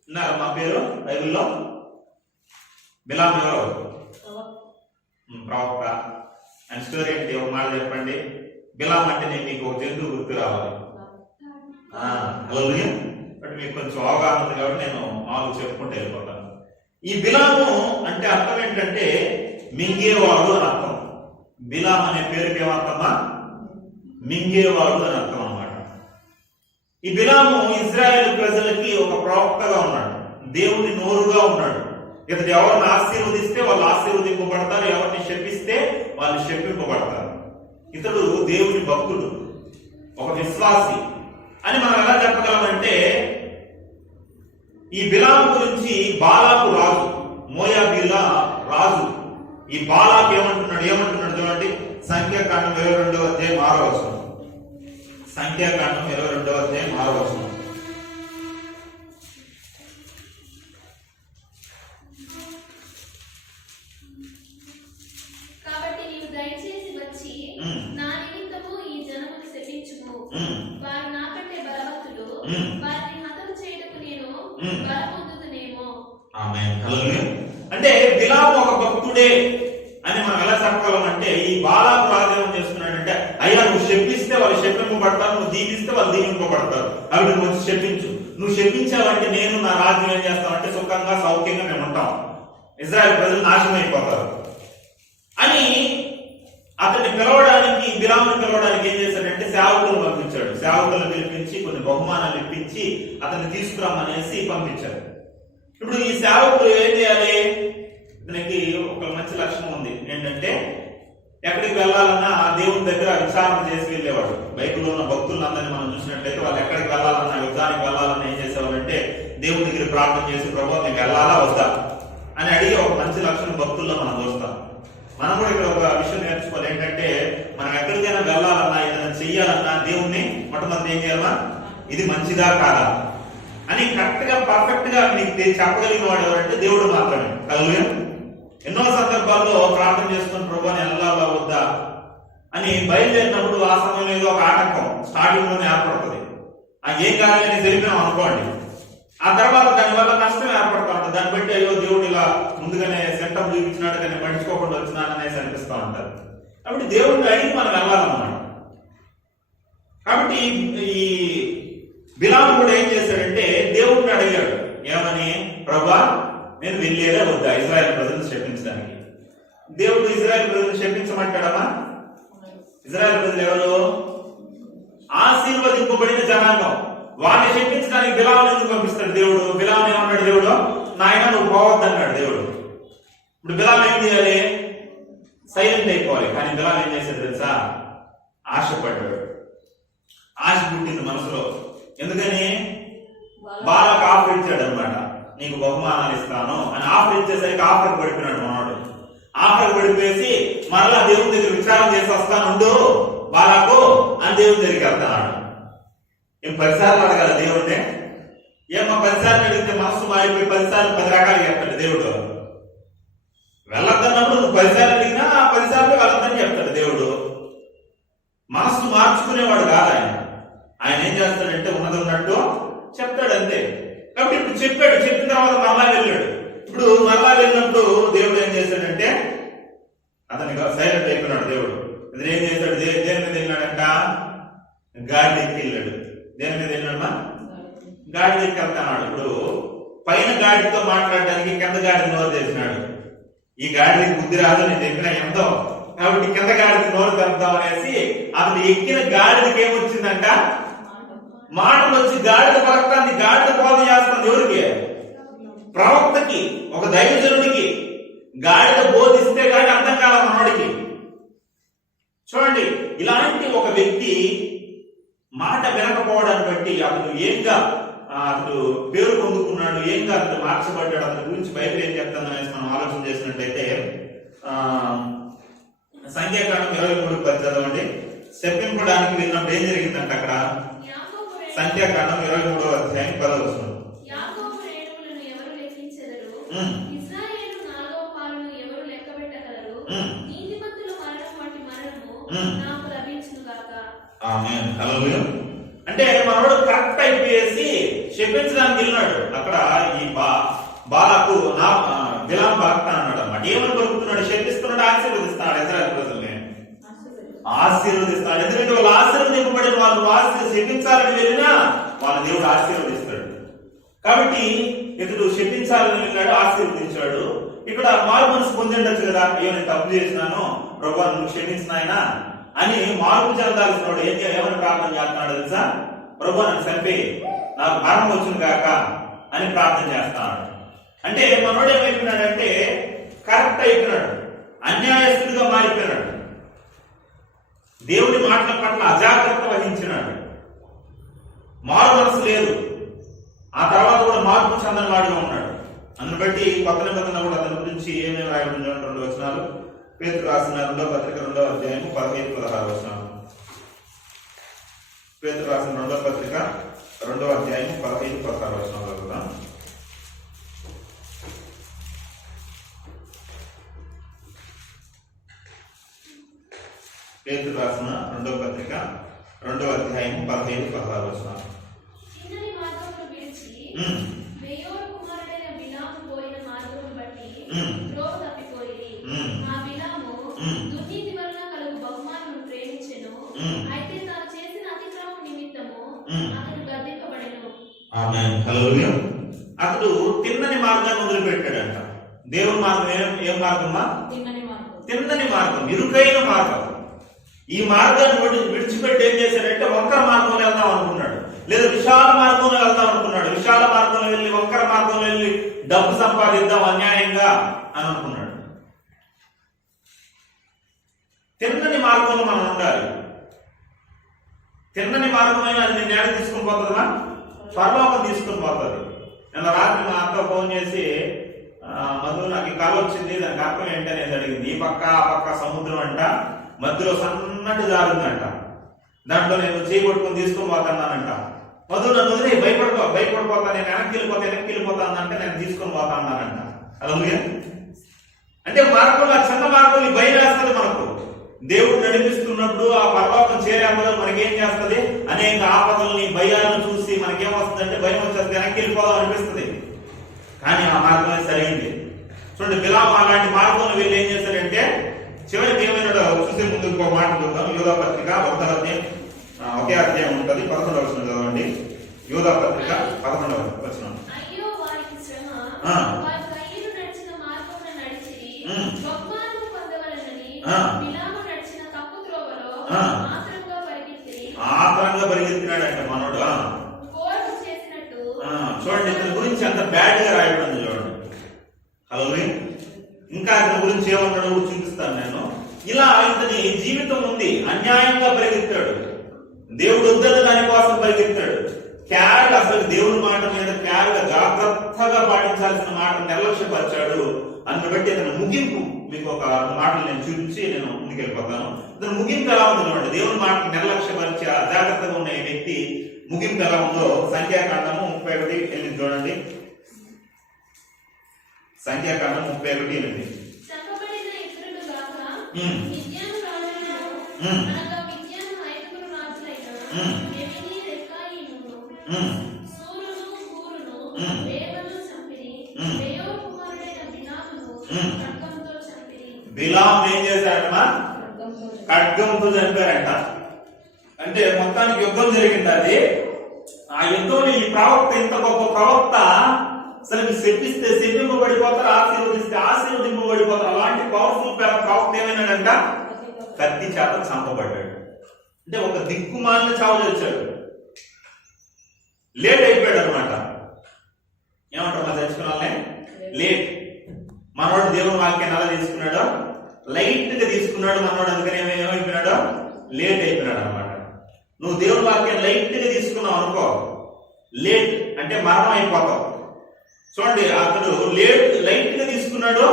విన్నారా మా పేరు బైబిల్లో? బిలాము ఎవరు? ప్రవక్త. అండ్ స్టోరీ ఏంటి ఒక మాట చెప్పండి. బిలాం అంటే నేను మీకు ఒక జంతువు గుర్తు రావాలి. హల్లెలూయా. బట్ మీకు కొంచెం అవగాహన ఉంది కాబట్టి నేను మామూలు చెప్పుకుంటూ వెళ్ళిపోతాను. ఈ బిలాము అంటే అర్థం ఏంటంటే మింగేవాడు అని అర్థం. బిలాం అనే పేరుకి ఏమర్థమా? మింగేవాడు అని అర్థం అన్నమాట. ఈ బిలాము ఇజ్రాయెల్ ప్రజలకి ఒక ప్రవక్తగా ఉన్నాడు, దేవుని నోరుగా ఉన్నాడు. ఇతడు ఎవరిని ఆశీర్వదిస్తే వాళ్ళు ఆశీర్వదింపబడతారు, ఎవరిని శపిస్తే వాళ్ళు శపింపబడతారు. ఇతడు దేవుని భక్తుడు, ఒక విశ్వాసి అని మనం ఎలా చెప్పగలమంటే, ఈ బిలాము గురించి బాలాకు రాజు, మోయాబీల రాజు ఈ బాలాకు ఏమంటున్నాడు చూడండి. సంఖ్యాకాండం 22వ అధ్యాయం 6వ వచనం. సంఖ్యాకాండం 22వ అధ్యాయం 6వ వచనం. కాబట్టి నీవు దయచేసి వచ్చి నా నిమిత్తము ఈ జనమును శపించుము. వారు నాకంటే బలవంతులు, వారిని హతం చేయటకు నేను బలం పొందుతునేమో. ఆమేన్. హల్లెలూయా. అంటే బిలాము ఒక భక్తుడే అని మనం ఎలా చెప్పగలమంటే, ఈ బాలాకు రాజు ఏం చేస్తున్నాడంటే, అయ్యా నువ్వు శపిస్తే వాళ్ళు శపింపబడతారు, నువ్వు దీవిస్తే వాళ్ళు దీవింపబడతారు, అవి నువ్వు వచ్చి శపించు. నువ్వు శపించావంటే నేను నా రాజ్యం ఏం చేస్తామంటే సుఖంగా సౌఖ్యంగా మేము ఉంటాం, ఇజ్రాయెల్ ప్రజలు నాశనం అయిపోతారు అని అతన్ని పిలవడానికి, బిలామును పిలవడానికి ఏం చేశాడంటే సేవకులను పంపించాడు. సేవకులను పిలిపించి కొన్ని బహుమానాలు ఇప్పించి అతన్ని తీసుకురామనేసి పంపించాడు. ఇప్పుడు ఈ సేవకులు ఏం చేయాలి? ఇతనికి ఒక మంచి లక్షణం ఉంది ఏంటంటే, ఎక్కడికి వెళ్ళాలన్నా ఆ దేవుని దగ్గర విచారణ చేసి వెళ్ళేవాడు. బైబిల్లో ఉన్న భక్తులందరినీ మనం చూసినట్లయితే వాళ్ళు ఎక్కడికి వెళ్ళాలన్నా, యుద్ధానికి వెళ్ళాలన్నా ఏం చేసేవాడంటే దేవుని దగ్గర ప్రార్థన చేసి ప్రభు నేను వెళ్ళాలా వద్దా అని అడిగి ఒక మంచి లక్షణం భక్తుల్లో మనం చూస్తాం. మనం కూడా ఇక్కడ ఒక విషయం నేర్చుకోవాలి ఏంటంటే, మనం ఎక్కడికైనా వెళ్ళాలన్నా ఏదైనా చెయ్యాలన్నా దేవుణ్ణి మొట్టమొదటి ఏం చేయాలన్నా, ఇది మంచిదా కాదా అని కరెక్ట్ గా పర్ఫెక్ట్ గా మీకు చెప్పగలిగిన వాడు ఎవరంటే దేవుడు మాత్రమే. హల్లెలూయా. ఎన్నో సందర్భాల్లో ప్రార్థన చేసుకుని ప్రభు నేను వెళ్ళాలా వద్దా అని బయలుదేరినప్పుడు ఆ సమయంలో ఏదో ఒక ఆటంకం స్టార్టింగ్ లోనే ఏర్పడుతుంది. ఏం కావాలి అని తెలిపినాం అనుకోండి, ఆ తర్వాత దానివల్ల నష్టం ఏర్పడుతూ ఉంటుంది. దాన్ని బట్టి అయ్యో దేవుడు ఇలా ముందుగానే సెంటర్ చూపించినాడు కానీ పట్టించుకోకుండా వచ్చినాడు అనేసి అనిపిస్తూ ఉంటారు. కాబట్టి దేవుడిని అడిగి మనం వెళ్ళాలన్నమాట. కాబట్టి ఈ బిలాము కూడా ఏం చేశాడంటే దేవుడిని అడిగాడు, ఏమని? ప్రభా నేను వెళ్ళేదే వద్దా ఇజ్రాయెల్ ప్రజలను శపించడానికి? దేవుడు ఇజ్రాయెల్ ప్రజలను శపించమంటాడమ్మా? ఇజ్రాయెల్ ప్రజలు ఎవరు? ఆశీర్వదింపబడిన జనాంగం. వారిని శపించడానికి బిలామును ఎందుకు పంపిస్తాడు దేవుడు? బిలాము ఏమన్నాడు దేవుడు? నాయన నువ్వు పోవద్దన్నాడు దేవుడు. ఇప్పుడు బిలాము ఏం చేయాలి? సైలెంట్ అయిపోవాలి. కానీ బిలాము ఏం చేశాడు తెలుసా? ఆశపడ్డాడు. ఆశ పుట్టింది మనసులో. ఎందుకని? బాలాకు ఆఫర్ ఇచ్చాడు అనమాట, నీకు బహుమానాలు ఇస్తాను అని ఆఫర్ ఇచ్చేసరికి ఆఫర్ పడిపోయినాడు మనవాడు. ఆఫర్ పడిపోయేసి మరలా దేవుని దగ్గర విచారం చేసి వస్తానుండు బాలాకు అని దేవుని దగ్గరికి వెళ్తున్నాడు. ఏం 10 సార్లు అడగాల దేవుడినే? ఏమో 10 సార్లు అడిగితే మనసు మారిపోయి 10 సార్లు 10 రకాలు చెప్తాడు దేవుడు. వెళ్ళొద్దన్నప్పుడు నువ్వు 10 సార్లు అడిగినా 10 సార్లు వెళ్ళొద్దని చెప్తాడు దేవుడు. మనసు మార్చుకునేవాడు కాదు ఆయన. ఆయన ఏం చేస్తాడంటే ఉన్నది ఉన్నట్టు చెప్తాడు అంతే. కాబట్టి ఇప్పుడు చెప్పాడు, చెప్పిన తర్వాత మరలా వెళ్ళాడు. ఇప్పుడు మరలా వెళ్ళినప్పుడు దేవుడు ఏం చేశాడంటే అతనికి సైలెంట్ అయిపోయినాడు దేవుడు. ఇతను ఏం చేశాడు? దేని మీద వెళ్ళాడంట? గాడి ఎక్కి వెళ్ళాడు. దేని మీద వెళ్ళాడమ్మా? గాడి ఎక్కి వెళ్తాడు. ఇప్పుడు పైన గాడితో మాట్లాడడానికి కింద గాడిని నోరు తెచ్చినాడు. ఈ గాడికి బుద్ధి రాదు, నేను చెప్పిన ఎంతో, కాబట్టి కింద గాడికి నోరు తెద్దాం అనేసి అతను ఎక్కిన గాడికి ఏమొచ్చిందంట? మాటలు వచ్చి గాడిద పలకటాన్ని, గాడిద బోధ చేస్తాను ఎవరికి? ప్రవక్తకి, ఒక దైవజనుడికి. గాడిద బోధిస్తే గాడి అర్థం కాల మనోడికి. చూడండి, ఇలాంటి ఒక వ్యక్తి మాట వినకపోవడాన్ని బట్టి అతను ఏంగా అతడు పేరు పొందుకున్నాడు, ఏంగా అతను మార్చబడ్డాడు, అతని గురించి బైబిల్ ఏం చెప్తాను అనేసి మనం ఆలోచన చేసినట్టయితే సంఖ్యాకాండం 23:10 చదవండి. శపింపడానికి వెళ్ళినప్పుడు ఏం జరిగిందంట అక్కడ? సంఖ్యాకాండం 23వ అధ్యాయం 10వ వచనం. యాకోబు రేణువులను ఎవరు లెక్కించెదరు? ఉమ్, ఇశ్రాయేలు 4వ పాలును ఎవరు లెక్కబెట్టగలరు? ఉమ్, నీతిమంతుల మరణం వంటి మరణము ఉమ్. నాకు లభించును గాక. ఆమేన్. హల్లెలూయా. అంటే మనోడు కరెక్ట్ అయిపోయేసి శపించడానికి వెళ్ళినాడు. అక్కడ ఈ బాలకు నా బిలాం బాక్తా అన్నాడు అన్నమాట. ఏమని పలుకుతున్నాడు? శపిస్తున్నాడు, ఆశీర్వదిస్తాడు. ఇశ్రాయేలు ప్రజల్ని ఆశీర్వదిస్తాడు. ఎందుకంటే వాళ్ళు ఆశీర్వదింపబడిన వాళ్ళు శపించాలని వెళ్ళినా వాళ్ళ దేవుడు ఆశీర్వదిస్తాడు. కాబట్టి ఇతడు శపించాలని వెళ్ళాడు, ఆశీర్వదించాడు. ఇక్కడ మారు మనసు పొందిండొచ్చు కదా, అయ్యో నేను తప్పు చేసినాను ప్రభువా నువ్వు క్షమించినాయనా అని మార్పు చెందాల్సిన వాడు ఏమని ప్రార్థన చేస్తున్నాడు తెలుసా? ప్రభువా నన్ను చంపేయి, నాకు మరణం వచ్చింది కాక అని ప్రార్థన చేస్తున్నాడు. అంటే మనోడు ఏమైపోయినాడంటే కరెక్ట్ అయిపోయినాడు, అన్యాయస్తుడిగా మారిపోయినాడు, దేవుడి మాటల పట్ల అజాగ్రత్త వహించినాడు, మారు మనసు లేదు. ఆ తర్వాత కూడా మార్పు చెందని వాడిగా ఉన్నాడు. అందును బట్టి కొత్త నిబంధన కూడా అతని గురించి ఏమేమి రాయబడింది? 2 వచనాలు. పేతురు రాసిన 2వ పత్రిక 2వ అధ్యాయం 15-16 వచనాలు. పేతురు రాసిన 2వ పత్రిక 2వ అధ్యాయం 15-16 వచనాలు చదువుతాం. పేతురు రాసిన 2వ పత్రిక 2వ అధ్యాయం 15-16 వచనాలు. చిన్నని మార్గమును విడిచి బెయోరు కుమారుడైన బిలాము పోయిన మార్గమును బట్టి త్రోవ తప్పిపోయిరి. ఆ బిలాము దుర్నీతి వలన కలుగు బహుమానమును ప్రేమించెను. అయితే తాను చేసిన అతిక్రమం నిమిత్తము అతడు గద్దింపబడెను. ఆమేన్. హల్లెలూయా. అతడు తిన్నని మార్గాన్ని వదిలిపెట్టాడంట. దేవుని మార్గం ఏం మార్గమ్మా? తిన్నని మార్గం, ఇరుకైన మార్గం. ఈ మార్గాన్ని విడిచిపెట్టి ఏం చేశాడంటే వంకర మార్గంలో వెళ్దాం అనుకున్నాడు, లేదా విశాల మార్గంలో వెళ్దాం అనుకున్నాడు. విశాల మార్గంలో వెళ్ళి వంకర మార్గంలో వెళ్ళి డబ్బు సంపాదిద్దాం అన్యాయంగా అని అనుకున్నాడు. తిన్నని మార్గంలో మనం ఉండాలి. తిన్నని మార్గమైన అది నేను ఏడ తీసుకుని పోతుందా? పరలోకం తీసుకుని పోతుంది. నిన్న రాత్రి మా అత్త ఫోన్ చేసి మధు నాకు ఈ కళ వచ్చింది, దానికి అర్థం ఏంటనేది అడిగింది. ఈ పక్క ఆ పక్క సముద్రం అంట, మధ్యలో సన్నటి జారుందంట, దాంట్లో నేను చేకొట్టుకుని తీసుకుని పోతానంట. మధు నన్ను వదిలే భయపడిపోతా, నేను వెనక్కి వెళ్ళిపోతాను అంటే నేను తీసుకొని పోతా అన్నానంట. అలాగే అంటే మార్గంలో చిన్న మార్గంలో భయం వేస్తుంది మనకు. దేవుడు నడిపిస్తున్నప్పుడు ఆ పరలోకం చేరేపదో మనకేం చేస్తుంది? అనేక ఆపదల్ని భయాలను చూసి మనకేమొస్తుందంటే భయం వచ్చేస్తుంది, వెనక్కి వెళ్ళిపోదాం అనిపిస్తుంది. కానీ ఆ మార్గమే సరైంది. చూడండి, బిలాము అలాంటి మార్గంలో వీళ్ళు ఏం చేశారంటే చివరికి ఏమైనా చూసే ముందు ఇంకో మాట చూద్దాం. యూదా పత్రిక 1వ అధ్యాయం, ఒకే అధ్యాయం ఉంటుంది, 11వ వచనం చదవండి. యూదా పత్రిక 11వ వచనం. అయ్యో వారికి శ్రమ, వారి కయ్యలు నడిచిన మార్గమున నడిచిరి, బహుమానము పొందవలెనని బిలాము నడిచిన తప్పు త్రోవలో ఆత్రంగా పరిగెత్తినాడంట మనోడు. కోరము చేసినట్టు. చూడండి, ఇతని గురించి అంత బ్యాడ్ గా రాయబడింది చూడండి. హలో, ఇంకా ఇతని గురించి ఏమన్నాడు చూపిస్తాను నేను. ఇలా ఇతని జీవితం ఉంది, అన్యాయంగా పరిగెత్తాడు, దేవుడు వద్దన్న దానికోసం పరిగెత్తాడు, క్యార్ అసలు దేవుని మాట మీద క్యార్గా జాగ్రత్తగా పాటించాల్సిన మాట నిర్లక్ష్యపరిచాడు. అందుని బట్టి అతను ముగింపు మీకు ఒక మాటలు నేను చూపించి నేను ముందుకెళ్ళిపోతాను. అతను ముగింపు ఎలా ఉంది చూడండి. దేవుని మాట నిర్లక్ష్యపరిచి అజాగ్రత్తగా ఉన్న ఈ వ్యక్తి ముగింపు ఎలా ఉందో సంఖ్యాకాండము 31 చూడండి. సంఖ్యాకాండం 31:8. చెప్పబడిన ఇతరులు గాక మిద్యాను రాజులను అనగా మిద్యాను 5 రాజులైన ఎమిని, రెకాయిమును, సూరును, హూరును, రేవను చంపిరి. బెయోరు కుమారుడైన బిలామును ఖడ్గంతో చంపిరి. బిలాం ఏం చేశాడమ్మా? ఖడ్గంతో చంపారంట. అంటే మొత్తానికి యుద్ధం జరిగింది. అది ఆ యుద్ధంలో ఈ ప్రవక్త, ఇంత గొప్ప ప్రవక్త అసలు శపిస్తే శపింపబడిపోతారు, ఆశీర్వదిస్తే ఆశీర్వదింపబడిపోతారు. అలాంటి పవర్ఫుల్ ప్రవక్త ఏమైనాడంట? కత్తి చేత చంపబడ్డాడు. అంటే ఒక దిక్కుమాలిన చావు తెచ్చాడు, లేట్ అయిపోయాడు అనమాట. ఏమంటారు మా చచ్చుకున్న వాళ్ళే? లేట్. మనవాడు దేవుని వాక్యాన్ని ఎలా తీసుకున్నాడో లైట్ గా తీసుకున్నాడు మనవాడు. అందుకని ఏమైపోయినాడో లేట్ అయిపోయినాడు అనమాట. నువ్వు దేవుని వాక్యాన్ని లైట్ గా తీసుకున్నావు అనుకో, లేట్ అంటే మరణం అయిపోతావు. చూడండి, అతడు లైట్ గా తీసుకున్నాడు,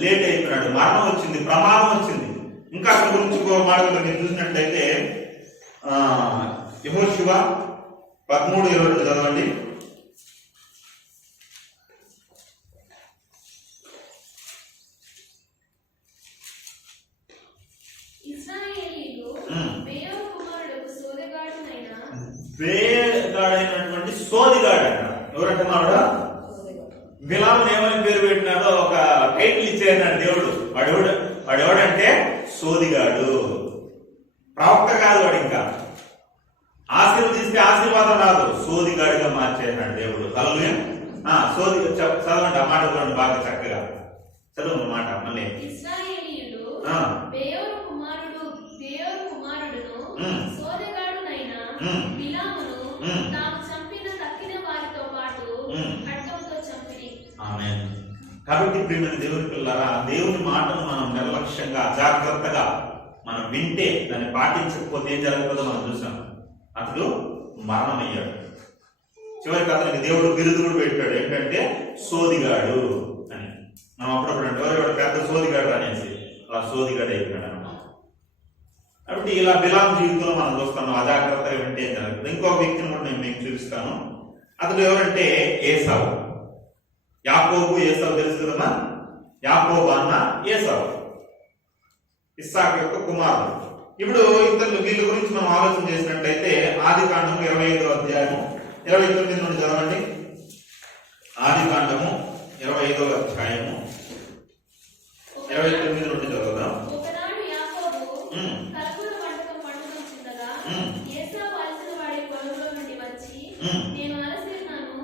లేట్ అయిపోయినాడు, మరణం వచ్చింది, ప్రమాదం వచ్చింది. ఇంకా అతని గురించి మాటలు మీరు చూసినట్లయితే యెహోషువ 13:22 చదవండి. ఇశ్రాయేలీయులు బెయోరు కుమారుడు సోదెగాడునైన వేగాడైనటువంటి సోదిగాడు అంట. ఎవరంటున్నాడు? బిలాము ఏమని పేరు పెట్టినాడో ఒక టైటిల్ ఇచ్చేయన్నాడు దేవుడు. వాడెవడంటే సోదిగాడు, ప్రవక్త కాదు వాడు. ఇంకా ఆశీర్వదిస్తే ఆశీర్వాదం రాదు, సోదిగాడిగా మార్చేసినాడు దేవుడు. హల్లెలూయా. సోది చదవండి, ఆ మాట చూడండి బాగా చక్కగా చదువు మాట మళ్ళీ. ఇశ్రాయేలీయులు బెయోరు కుమారుడును సోదెగాడునైన బిలామును తాము చంపిన తక్కిన వారితో పాటు ఖడ్గంతో చంపిరి. ఆమేన్. కాబట్టి ప్రియమైన దేవుని పిల్లరా, దేవుని మాటను మనం నిర్లక్ష్యంగా అజాగ్రత్తగా మనం వింటే దాన్ని పాటించకపోతే ఏం జరుగుతుందో మనం చూసాం. అతడు మరణమయ్యాడు. చివరికి అతనికి దేవుడు బిరుదు కూడా పెట్టాడు, ఏంటంటే సోదిగాడు అని. మనం అప్పుడప్పుడు అంటే ఎవరు పెద్ద సోదిగాడు అనేసి అలా సోదిగాడు అయిపోయాడు అన్నమాట. కాబట్టి ఇలా బిలాము జీవితంలో మనం చూస్తున్నాం, అజాగ్రత్తగా వింటే ఏం జరుగుతుంది. ఇంకొక వ్యక్తిని కూడా నేను మీకు చూపిస్తాను. అతడు ఎవరంటే ఏసావు. యాకోబు ఏసావు తెలుసు కదా. యాకోబు అన్న ఏసావు, ఇస్సాకు యొక్క కుమారుడు. ఇప్పుడు వీళ్ళ గురించి మనం ఆలోచన చేసినట్లయితే ఆదికాండము 25వ అధ్యాయము 29 నుండి చదవండి. ఆదికాండము 25వ అధ్యాయము 29 నుండి చదువుదాం. ఒకనాడు యాకోబు కలపల పంటతో పండుకొంచుండగా ఏసావు అలసిన వాడి పొలంలో నుండి వచ్చి, నేను అలసినాను,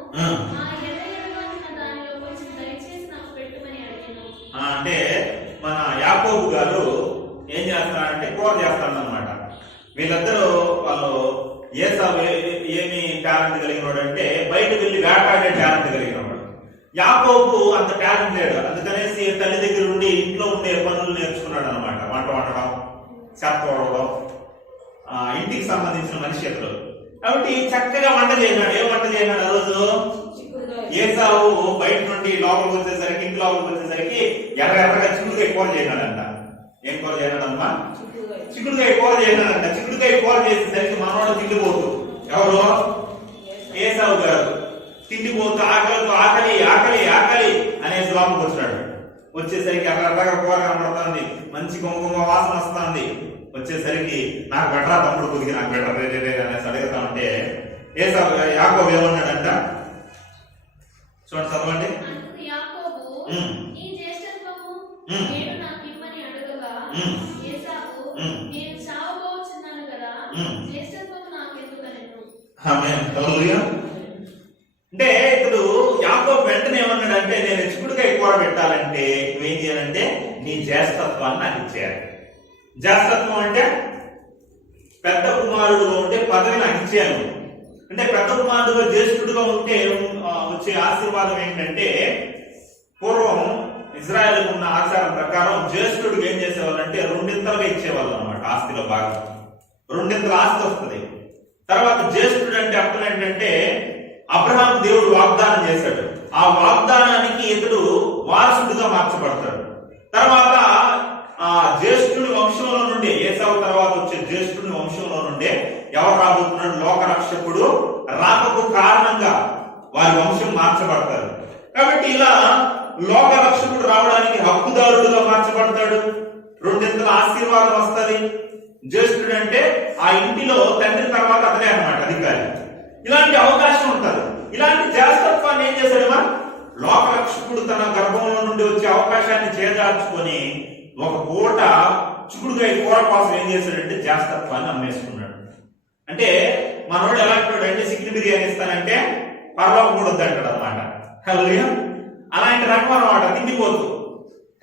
ఆ ఎర్రగా దానిలో కొంచెం దయచేసి నాకు పెట్టుమని అడిగాను. అంటే మన యాకోబు గారు ఏం చేస్తాడంటే కూర చేస్తాడన్నమాట. వీళ్ళిద్దరూ వాళ్ళు ఏసావు ఏమి టాలెంట్ కలిగినవాడు అంటే బయటకు వెళ్ళి వేటాడే టాలెంట్ కలిగినవాడు. యాకోబు అంత టాలెంట్ లేడు. అందుకనేసి తల్లి దగ్గర ఉండి ఇంట్లో ఉండే పనులు నేర్చుకున్నాడు అనమాట. వంట వండడం, చెత్త వడడం, ఇంటికి సంబంధించిన మనిషి అతడు. కాబట్టి చక్కగా వంట చేసినాడు. ఏం వంట చేసినాడు ఆ రోజు? ఏసావు బయట నుండి లోపలికి వచ్చేసరికి, ఇంటి లోపలికి వచ్చేసరికి ఎర్రగా చిక్కుడుకాయ కూర చేసినాడంట. ఏం కూర చేసినాడమ్మా? చిక్కుడుకాయ కూర చేసినాడంట. చిక్కుడుకాయ కూర చేసేసరికి మనవాడు తిండిపోతూ, ఎవరు? ఏసావు గారు తిండిపోతూ ఆకలితో ఆకలి ఆకలి ఆకలి అనేసి లోపలికి వచ్చాడు. వచ్చేసరికి ఎర్రగా కూర కనబడుతుంది, మంచి కుంకుమ వాసన వస్తుంది. వచ్చేసరికి నాకు గట్రా తమ్ముడు కొద్దిగా నాకు గట్రా రే అనేసి అడుగుతా ఉంటే ఏసావు యాకోబు ఏమన్నాడంట? చూడండి చదవండి. యాకోబు ఈ జ్యేష్ఠత్వము నేను నాకు ఇమ్మని అడగగా ఏసావు, నేను చావబోచున్నాను కదా, జ్యేష్ఠత్వము నాకు ఎందుకనెను. ఆమేన్. హల్లెలూయా. అంటే ఇప్పుడు యాకోబు వెంటనే ఏమన్నాడంటే, నేను చిక్కుడుకాయ కూర పెట్టాలంటే నువ్వేం చేయాలంటే నీ జ్యేష్ఠత్వాన్ని నాకు ఇచ్చేయాలి. జ్యేష్ఠత్వం అంటే పెద్ద కుమారుడుగా ఉంటే పదవి నాకు ఇచ్చేయాలి. అంటే పెద్ద కుమారుడుగా జ్యేష్ఠుడుగా ఉంటే వచ్చే ఆశీర్వాదం ఏంటంటే, పూర్వం ఇజ్రాయెల్ ఉన్న ఆచారం ప్రకారం జ్యేష్ఠుడికి ఏం చేసేవాళ్ళు అంటే రెండింతలుగా ఇచ్చేవాళ్ళు అనమాట. ఆస్తిలో భాగం రెండింతల ఆస్తి వస్తుంది. తర్వాత జ్యేష్ఠుడు అంటే అర్థం ఏంటంటే, అబ్రహాం దేవుడు వాగ్దానం చేశాడు, ఆ వాగ్దానానికి ఇతడు వారసుడిగా మార్చబడతాడు. తర్వాత ఆ జ్యేష్ఠుడి వంశంలో నుండి, ఏసావు తర్వాత వచ్చే జ్యేష్ఠుడి వంశంలో నుండే ఎవరు రాబోతున్నాడు? లోక రక్షకుడు రాకకు కారణంగా వారి వంశం మార్చబడతారు. కాబట్టి ఇలా లోక రక్షకుడు రావడానికి హక్కుదారుడుగా మార్చబడతాడు. రెండింతల ఆశీర్వాదం వస్తుంది. జ్యేష్ఠుడు అంటే ఆ ఇంటిలో తండ్రి తర్వాత అతనే అన్నమాట అధికారి. ఇలాంటి అవకాశం ఉంటుంది. ఇలాంటి జ్యేష్ఠత్వాన్ని ఏం చేశాడు? లోక రక్షకుడు తన గర్భంలో నుండి వచ్చే అవకాశాన్ని చేజార్చుకొని ఒక పూట చిక్కుడుకాయ కూర కోసం ఏం చేశాడంటే జ్యేష్ఠత్వాన్ని అమ్మేసుకున్నాడు. అంటే మనోడు ఎలాంటి అంటే చికెన్ బిర్యానీ ఇస్తానంటే పర్వాకు కూడా వద్దంటాడు అనమాట. హల్లెలూయా. అలాంటి రకం అనమాట, తిండిపోతూ.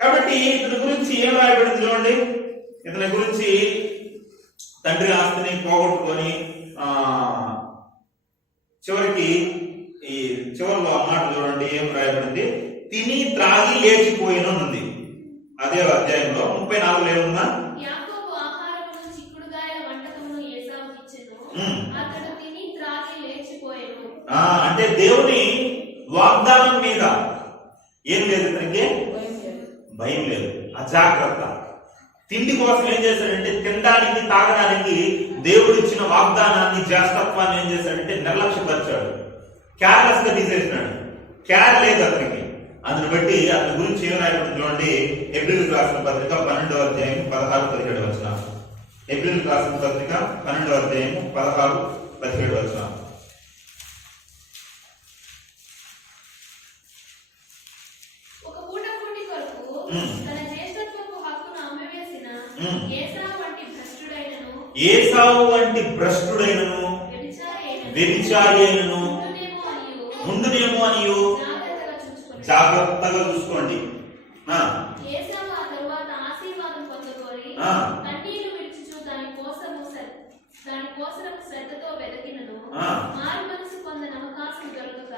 కాబట్టి ఇతని గురించి ఏం రాయబడింది చూడండి. ఇతని గురించి తండ్రి ఆస్తిని పోగొట్టుకొని చివరికి ఈ చివరిలో మాట చూడండి ఏం రాయబడింది. తిని త్రాగి లేచిపోయిన ఉంది. అదే అధ్యాయంలో 34 ఏముందా? యాకోబు ఆహారమును చిక్కుడుగాయల వంటకమును ఏసావుకు ఇచ్చెను, అతడు తిని త్రాగి లేచిపోయెను. అంటే దేవుని వాగ్దానం మీద ఏం లేదు, ఇతనికి భయం లేదు, అజాగ్రత్త. తిండి కోసం ఏం చేశాడంటే తినడానికి తాగడానికి దేవుడు ఇచ్చిన వాగ్దానాన్ని జ్యేష్ఠత్వాన్ని ఏం చేశాడంటే నిర్లక్ష్యపరిచాడు, కేర్లెస్ గా తీసేసినాడు. కేర్ లేదు అతనికి. అందుని బట్టి అతని గురించి ఏం రాయబడుతుందండి? ఏప్రిల్ రాసిన పత్రిక 12వ అధ్యాయం 16-17 వచనాలు. ఏప్రిల్ రాసిన పత్రిక 12వ అధ్యాయం 16-17 వచనాలు. ఒక పూట కూటి కొరకు తన జ్యేష్ఠత్వపు హక్కును అమ్మివేసిన ఏసావు వంటి భ్రష్టుడైనను వ్యభిచారి అయినను ముందునేమో అనియు జాగ్రత్తగా చూసుకోండి. ఏసావు ఆ తరువాత ఆశీర్వాదం పొందగోరి కన్నీళ్లు విడిచుచు దాని కోసరపు శ్రద్ధతో వెదకినను మారు మనసు పొందని అవకాశం దొరకక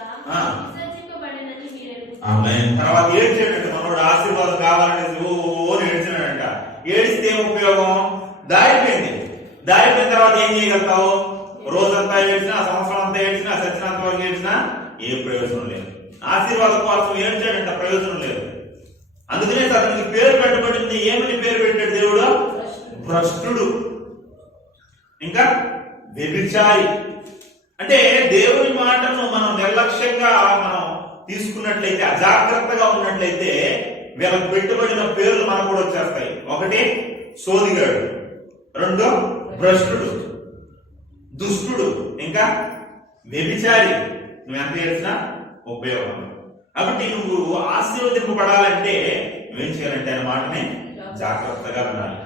విసర్జింపబడినని మీరెరుగు. తర్వాత ఏడ్చాడంట మనోడు, ఆశీర్వాదం కావాలనేసి ఓ ఏడ్చాడంట. ఏడిస్తే ఏం ఉపయోగం? దారిపోయింది. దారిపోయిన తర్వాత ఏం చేయగలుగుతావు? రోజంతా ఏడ్చినా, సంవత్సరం అంతా ఏడ్చినా, సచ్చినంత వరకు ఏడ్చినా ఏ ప్రయోజనం లేదు. ఆశీర్వాదం కోసం ఏడ్చాడంట, ప్రయోజనం లేదు. అందుకనే అతనికి పేరు పెట్టబడింది. ఏమని పేరు పెట్టాడు దేవుడు? భ్రష్టుడు, ఇంకా వ్యభిచారి. అంటే దేవుని మాటను మనం నిర్లక్ష్యంగా మనం తీసుకున్నట్లయితే, అజాగ్రత్తగా ఉన్నట్లయితే వీళ్ళకి పెట్టుబడిన పేర్లు మనకు కూడా వచ్చేస్తాయి. ఒకటి సోదిగాడు, రెండు భ్రష్టుడు, దుష్టుడు, ఇంకా వ్యభిచారి. నువ్వు ఎంత చేసినా ఉపయోగం. కాబట్టి నువ్వు ఆశీర్వదింపబడాలంటే నువ్వేం చేయాలంటే ఆయన మాటని జాగ్రత్తగా వినాలి.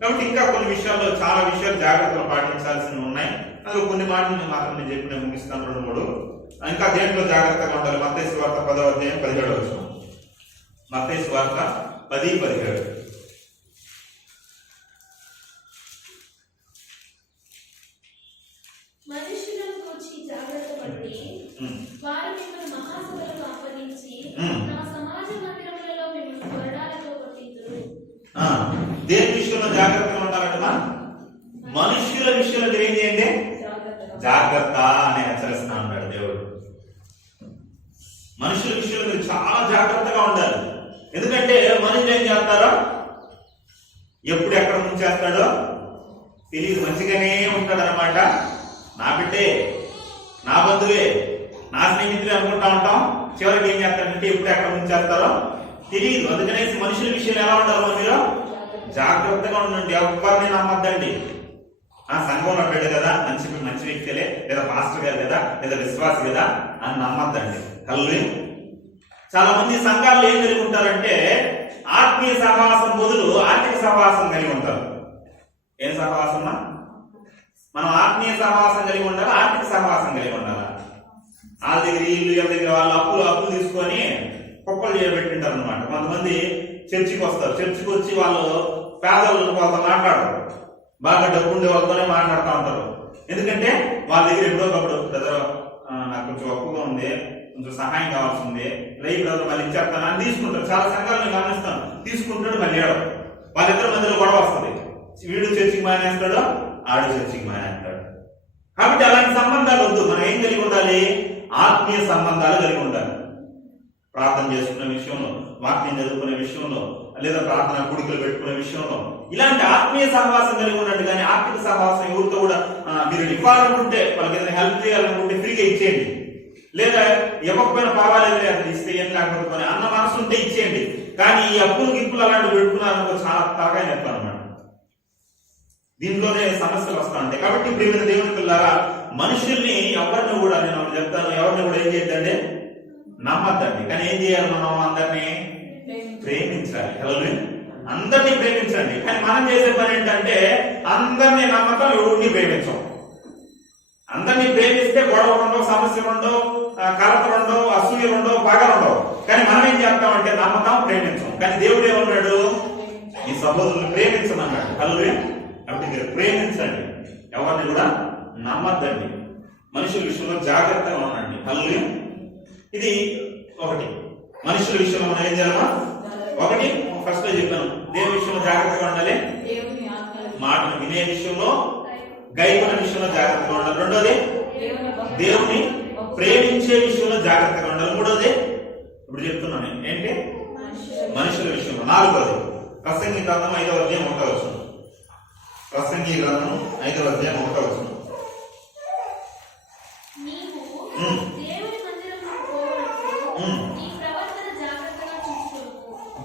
కాబట్టి ఇంకా కొన్ని విషయాల్లో చాలా విషయాలు జాగ్రత్తలు పాటించాల్సినవి ఉన్నాయి. అందులో కొన్ని మాటలు మాత్రం నేను చెప్పిన ముగిస్తాను, 2-3. ఇంకా దేంట్లో జాగ్రత్తగా ఉండాలి? మత్తయి సువార్త 10వ అధ్యాయం 17వ వచనం. మత్తయి సువార్త 10-17. మనుషులను గురించి జాగ్రత్త పడి వారు మిమ్మల్ని మహాసభలకు అప్పగించి తమ సమాజ మందిరములలో మిమ్మల్ని కొరడాలతో కొట్టించురు. దేని విషయంలో జాగ్రత్తగా ఉండాలంటమా? మనుష్యుల విషయంలో ఏం చేయండి? జాగ్రత్త అని హెచ్చరిస్తా ఉంటాడు దేవుడు. మనుషుల విషయంలో మీరు చాలా జాగ్రత్తగా ఉండాలి. ఎందుకంటే మనుషులు ఏం చేస్తారో, ఎప్పుడు ఎక్కడ ముంచేస్తాడో తెలియదు. మంచిగానే ఉంటాడు అనమాట. నా బిడ్డే, నా బంధువే, నా స్నేహితులే అనుకుంటా ఉంటాం. చివరికి ఏం చేస్తాడంటే ఎప్పుడు ఎక్కడ ముంచేస్తారో తెలియదు. అందుకనేసి మనుషుల విషయంలో ఎలా ఉండాలో మీరు జాగ్రత్తగా ఉండండి. ఎవరిని నమ్మద్దండి. సంఘంలో పెట్టాడు కదా, మంచి వ్యక్తులే, లేదా పాస్టర్ గారు కదా, లేదా విశ్వాసి కదా అని నమ్మద్దండి. చాలా మంది సంఘాల్లో ఏం కలిగి ఉంటారంటే ఆత్మీయ సహవాసం బదులు ఆర్థిక సహవాసం కలిగి ఉంటారు. ఏం సహవాసమా? మనం ఆత్మీయ సహవాసం కలిగి ఉండాలి, ఆర్థిక సహవాసం కలిగి ఉండాలి. వాళ్ళ దగ్గర వీళ్ళ దగ్గర వాళ్ళు అప్పులు తీసుకొని కుప్పలు చేయబెట్టింటారు అనమాట. కొంతమంది చర్చికి వస్తారు. చర్చికి వచ్చి వాళ్ళు పేదవాళ్ళతో వాళ్ళతో మాట్లాడరు, బాగా డబ్బు ఉండే వాళ్ళతోనే మాట్లాడుతూ ఉంటారు. ఎందుకంటే వాళ్ళ దగ్గర ఎప్పుడో ఒకప్పుడు బ్రదర్ నాకు కొంచెం అప్పుగా ఉంది, కొంచెం సహాయం కావాల్సింది, రైతు బ్రదర్ మళ్ళీ ఇచ్చేస్తాను అని తీసుకుంటారు. చాలా సంఘాలు నేను గమనిస్తాను. తీసుకుంటాడు, మళ్ళీ ఏడవ వాళ్ళిద్దరి మధ్యలో గొడవ వస్తుంది. వీడు చర్చికి మానేస్తాడు, ఆడు చర్చికి మానేస్తాడు. కాబట్టి అలాంటి సంబంధాలు వద్దు. మనం ఏం కలిగి ఉండాలి? ఆత్మీయ సంబంధాలు కలిగి ఉండాలి. ప్రార్థన చేసుకునే విషయంలో, వాక్యం చదువుకునే విషయంలో, లేదా ప్రార్థన కుడికలు పెట్టుకునే విషయంలో ఇలాంటి ఆత్మీయ సహవాసం కలిగి ఉండండి. కానీ ఆర్థిక సహవాసం ఎవరితో కూడా మీరు ఇవ్వాలనుకుంటే, వాళ్ళకి ఏదైనా హెల్ప్ చేయాలనుకుంటే ఫ్రీగా ఇచ్చేయండి. లేదా ఇవ్వకపోయినా పర్వాలేదు, అది ఇస్తే ఏం లేకపోతే అన్న మనసు ఉంటే ఇచ్చేయండి. కానీ ఈ అప్పులు గిప్పులు అలాంటివి పెట్టుకున్నారనుకో చాలా తరగా చెప్తాను అన్నమాట. దీంట్లోనే సమస్యలు వస్తా ఉంటాయి. కాబట్టి ఇప్పుడు దేవుని పిల్లారా, మనుషుల్ని ఎవరిని కూడా నేను చెప్తాను, ఎవరిని కూడా ఏం చేయొద్దండి? నమ్మద్దండి. కానీ ఏం చేయాలి? మనం అందరినీ ప్రేమించాలి. అందరినీ ప్రేమించండి. కానీ మనం చేసే పని ఏంటంటే అందరినీ నమ్మకం, ఎవరిని ప్రేమించం. అందరినీ ప్రేమిస్తే గొడవలు ఉండవు, సమస్యలు ఉండవు, కలతలు ఉండవు, అసూయలు ఉండవు, పగలు ఉండవు. కానీ మనం ఏం చేస్తామంటే నమ్మకం, ప్రేమించం. కానీ దేవుడు ఏమన్నాడు? ఈ సహోదరులు ప్రేమించమన్నాడు. కాబట్టి మీరు ప్రేమించండి, ఎవరిని కూడా నమ్మద్దండి. మనుషుల విషయంలో జాగ్రత్తగా ఉండండి. ఇది ఒకటి. మనుషుల విషయంలో మనం ఏం చేయాలమ్మా? ఒకటి ఫస్ట్ చెప్పాను, దేవుని విషయంలో జాగ్రత్తగా ఉండాలి, మాటను వినే విషయంలో, గైకొనే విషయంలో జాగ్రత్తగా ఉండాలి. రెండోది దేవుని ప్రేమించే విషయంలో జాగ్రత్తగా ఉండాలి. మూడోది ఇప్పుడు చెప్తున్నాను ఏంటి? మనుషుల విషయంలో. నాలుగోది ప్రసంగి గ్రంథం 5వ అధ్యాయం 1వ వచనం. ప్రసంగి గ్రంథం 5వ అధ్యాయం 1వ వచనం. నీవు దేవుని మందిరమునకు పోవునప్పుడు నీ ప్రవర్తన జాగ్రత్తగా చూసుకోవు.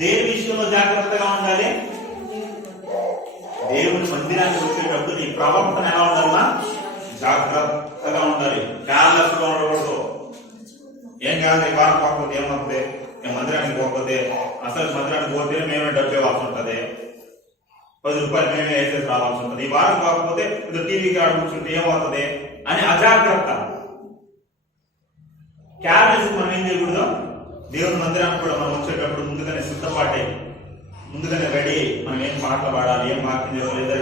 దేని విషయంలో జాగ్రత్తగా ఉండాలి? దేవుని మందిరానికి వచ్చేటప్పుడు నీ ప్రవర్తన ఎలా ఉండాలన్నా జాగ్రత్తగా ఉండాలి. కేర్లెస్ గా ఉండకూడదు. ఏం కాదు, ఈ వారం పోకపోతే ఏమవుతుంది, మేము మందిరానికి పోకపోతే అసలు మందిరానికి పోతే మేమే డబ్బు ఇవ్వాల్సి ఉంటుంది, 10 రూపాయలు మేమే వేసేసి రావాల్సి ఉంటుంది. ఈ వారం కాకపోతే టీవీకి ఆడ కూర్చుంటే ఏమవుతుంది అని అజాగ్రత్త. కేర్లెస్ మనం ఏం చేయకూడదు. దేవుని మందిరానికి కూడా మనం వచ్చేటప్పుడు ముందుగానే సిద్ధపాటై, ముందుగానే రెడీ, మనం ఏం పాటలు పాడాలి, ఏం వాక్యం చేయాలి, లేదా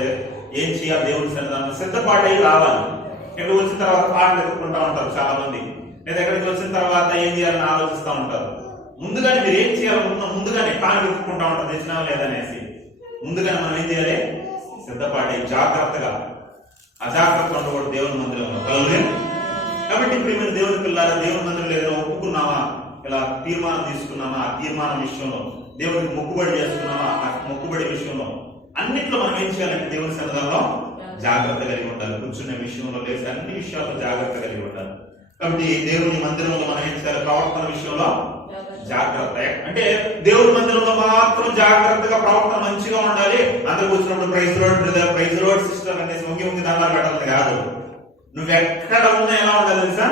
ఏం చేయాలి, దేవుడి సన్నిధానంలో సిద్ధపాటై రావాలి. ఇక్కడ వచ్చిన తర్వాత పాటలు ఎత్తుకుంటా ఉంటారు చాలా మంది, లేదా ఎక్కడికి వచ్చిన తర్వాత ఏం చేయాలని ఆలోచిస్తూ ఉంటారు. ముందుగానే మీరు ఏం చేయాలనుకున్నా ముందుగానే కాలు ఎత్తుకుంటా ఉంటారు, తెచ్చినా లేదనేసి. ముందుగానే మనం ఏం చేయాలి? సిద్ధపాటై జాగ్రత్తగా, అజాగ్రత్త ఉండకూడదు దేవుని మందిరంలో. కాబట్టి ఇప్పుడు మీరు దేవుని పిల్లారా, దేవుని మందిరంలో ఏదైనా ఒప్పుకున్నామా, ఇలా తీర్మానం తీసుకున్నామా, ఆ తీర్మానం విషయంలో దేవుడికి మొక్కుబడి చేసుకున్నామా, ఆ మొక్కుబడి విషయంలో అన్నిట్లో మనం ఏం చేయాలంటే దేవుని సన్నిధానంలో జాగ్రత్త కలిగి ఉండాలి. కూర్చునే విషయంలో లేచి అన్ని విషయాల్లో జాగ్రత్త కలిగి ఉండాలి. కాబట్టి దేవుని మందిరంలో మనం ఏం చేయాలి? ప్రవర్తన విషయంలో జాగ్రత్త. అంటే దేవుని మందిరంలో మాత్రం జాగ్రత్తగా ప్రవర్తన మంచిగా ఉండాలి. అందరూ వచ్చినప్పుడు praise lord brother, praise lord sister అనేసి వంగి దండాలు పెట్టాలి కాదు. నువ్వెక్కడ ఉన్నా ఎలా ఉండాలి తెలుసా?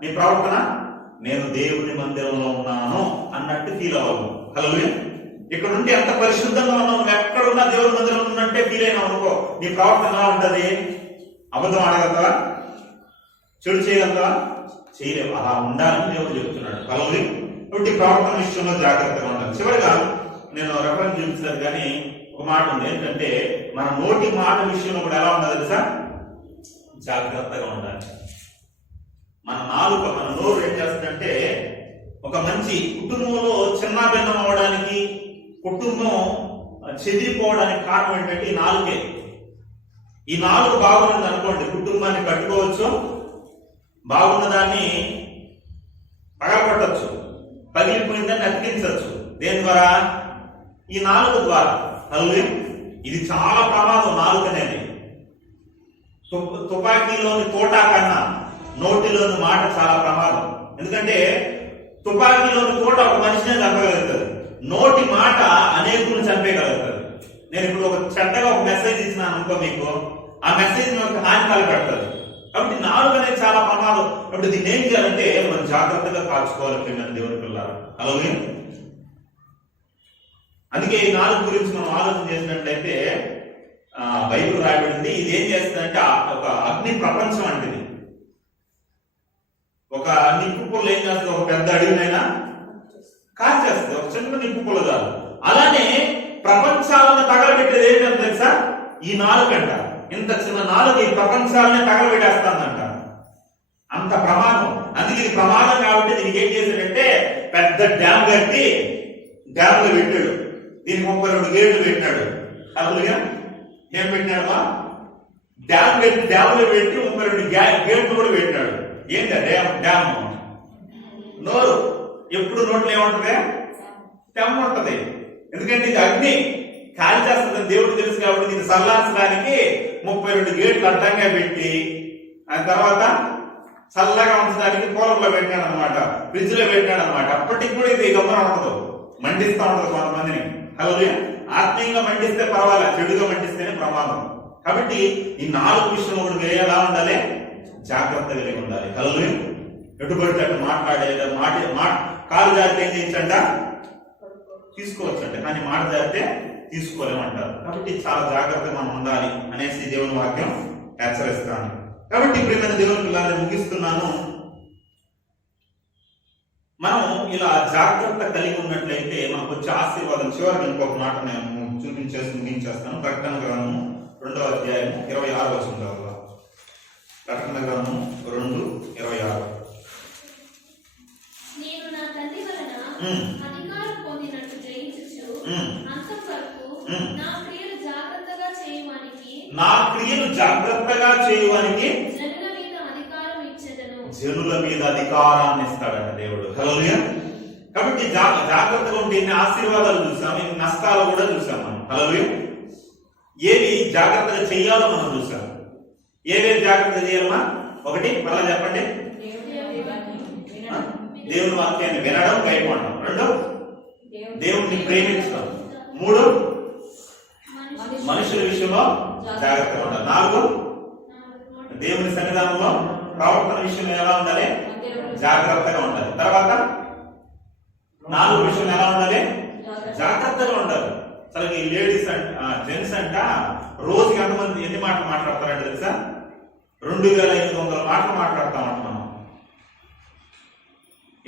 నీ ప్రవర్తన నేను దేవుని మందిరంలో ఉన్నాను అన్నట్టు ఫీల్ అవ్వవు. హల్లెలూయా. ఇక్కడ ఉంటే ఎంత పరిశుద్ధంగా ఉన్నావు, నువ్వు ఎక్కడున్నా దేవుని మందిరంలో ఉన్నట్టే ఫీల్ అయినావు అనుకో, నీ ప్రవర్తన ఎలా ఉంటది? అబద్ధం ఆడగలవా? చెడు చేయగలవా? చేయలేవు. అలా ఉండాలని దేవుడు చెప్తున్నాడు. హల్లెలూయా. కాబట్టి ప్రవర్తన విషయంలో జాగ్రత్తగా ఉండాలి. చివరిగా నేను రెఫరెన్స్ చూపించాను కానీ ఒక మాట ఉంది ఏంటంటే, మన నోటి మాట విషయంలో కూడా ఎలా ఉండాలి తెలుసా? జాగ్రత్తగా ఉండాలి. మన నాలుక, మన నోరు ఏం చేస్తుందంటే, ఒక మంచి కుటుంబంలో చిన్న భిన్నం అవడానికి, కుటుంబం చెదిరిపోవడానికి కారణం ఏంటంటే ఈ నాలుకే. ఈ నాలుగు బాగున్నది అనుకోండి, కుటుంబాన్ని కట్టుకోవచ్చు, బాగున్న దాన్ని పగలగొట్టచ్చు, పగిలిపోయిందని అతికించవచ్చు. దేని ద్వారా? ఈ నాలుగు ద్వారా. హల్లెలూయా. ఇది చాలా ప్రమాదం నాలుగు అనేది. తుపాకీలోని తోటా కన్నా నోటిలోని మాట చాలా ప్రమాదం. ఎందుకంటే తుపాకీలోని తోట ఒక మనిషినే చంపగలుగుతుంది, నోటి మాట అనేకులను చంపేయగలుగుతుంది. నేను ఇప్పుడు ఒక చెడ్డగా ఒక మెసేజ్ ఇచ్చినాను అనుకో మీకు, ఆ మెసేజ్ మీకు హాని కలగడుతుంది. కాబట్టి నాలుగు అనేది చాలా ప్రమాదం. కాబట్టి దీన్ని ఏం చేయాలంటే మనం జాగ్రత్తగా కాల్చుకోవాలి ప్రియమైన దేవుని పిల్లలు. అలాగే అందుకే ఈ నాలుగు గురించి మనం ఆలోచన చేసినట్లయితే బైబిల్ రాయబడింది. ఇది ఏం చేస్తుందంటే ఒక అగ్ని ప్రపంచం అంటే, ఒక నిప్పు పుల్ల ఏం చేస్తుంది? ఒక పెద్ద అడవినైనా కాల్చేస్తుంది, ఒక చిన్న నిప్పు పుల్ల కాదు. అలానే ప్రపంచాలను తగలబెట్టేది ఏంటంటే తెలుసా? ఈ నాలుగంట. ఇంత చిన్న నాలుగు ఈ ప్రపంచాలనే తగలబెట్టేస్తానంట. అంత ప్రమాదం. అందుకే ఇది ప్రమాదం కాబట్టి దీనికి ఏం చేశాడంటే పెద్ద డ్యామ్ కట్టి డ్యామ్ లో పెట్టాడు. దీనికి 32 గేట్లు పెట్టినాడు. అసలుగా ఏం పెట్టినాడమ్మా? డ్యామ్ పెట్టి డ్యామ్ లో పెట్టి 32 గేట్లు కూడా పెట్టినాడు. ఏంటంటే డ్యామ్ నోరు ఎప్పుడు నోట్లో ఏముంటది? తెమ్మ ఉంటది. ఎందుకంటే ఇది అగ్ని కాల్ చేస్తుందని దేవుడు తెలుసు కాబట్టి దీన్ని చల్లార్చడానికి 32 గేట్లు అడ్డంగా పెట్టి, ఆ తర్వాత చల్లగా ఉంచడానికి కూలర్లో పెట్టాడు అనమాట, ఫ్రిడ్జ్ లో పెట్టాడు అనమాట. అప్పటికి కూడా ఇది గమనం ఉండదు, మండిస్తా ఉండదు కొంతమందిని. హల్లెలూయా. ఆత్మీయంగా మండిస్తే పర్వాలేదు, చెడుగా మండిస్తేనే ప్రమాదం. కాబట్టి ఈ నాలుగు విషయంలో కూడా మీరు ఎలా ఉండాలి? జాగ్రత్త కలిగి ఉండాలి. హల్లెలూయా. ఎటుబడితే అటు మాట్లాడే మాట కాలు జారితే ఏం చేయించంట? తీసుకోవచ్చంట, కానీ మాట జారితే తీసుకోలేమంటారు. కాబట్టి చాలా జాగ్రత్తగా మనం ఉండాలి అనేసి దేవుని వాక్యం హెచ్చరిస్తాను. కాబట్టి ఇప్పుడు నేను దేవుని పిల్లల్ని ముగిస్తున్నాను. మనం ఇలా జాగ్రత్త కలిగి ఉన్నట్లయితే మనకు వచ్చే ఆశీర్వాదం. చివరికి ఇంకొక మాట నేను ముగించేస్తాను. ప్రకటన గ్రంథము 2వ అధ్యాయం 26వ వచనం. ప్రకటన గ్రంథం 2:26. నేను నా తండ్రి వలన అధికారం పొందినట్టు జయించుచు అంతం వరకు నా క్రియలు జాగ్రత్తగా చేయువానికి జనుల మీద అధికారం ఇచ్చెదను. జనుల మీద అధికారాన్ని ఇస్తాడంట దేవుడు. హల్లెలూయా. కాబట్టి కాబట్టి జాగ్రత్తగా ఉంటే ఎన్ని ఆశీర్వాదాలు చూసాం, ఎన్ని నష్టాలు కూడా చూసాం మనం. హల్లెలూయా. ఏవి జాగ్రత్తగా చెయ్యాలో మనం చూసాం. ఏవేవి జాగ్రత్తగా చేయాలమ్మా? ఒకటి మళ్ళా చెప్పండి. దేవుని వాక్యాన్ని వినడం, కైకొనడం. రెండు, దేవుడిని ప్రేమించడం. మూడు, మనుషుల విషయంలో జాగ్రత్తగా ఉండాలి. నాలుగు, దేవుని సన్నిధానంలో ప్రవర్తన విషయంలో ఎలా ఉండాలి? జాగ్రత్తగా ఉండాలి. తర్వాత నాలుగు విషయంలో ఎలా ఉండాలి? జాగ్రత్తగా ఉండాలి. అసలు ఈ లేడీస్ జెంట్స్ అంట రోజుకి ఎంతమంది ఎన్ని మాటలు మాట్లాడతారంటే తెలుసా? 2500 మాటలు మాట్లాడతామంట మనం.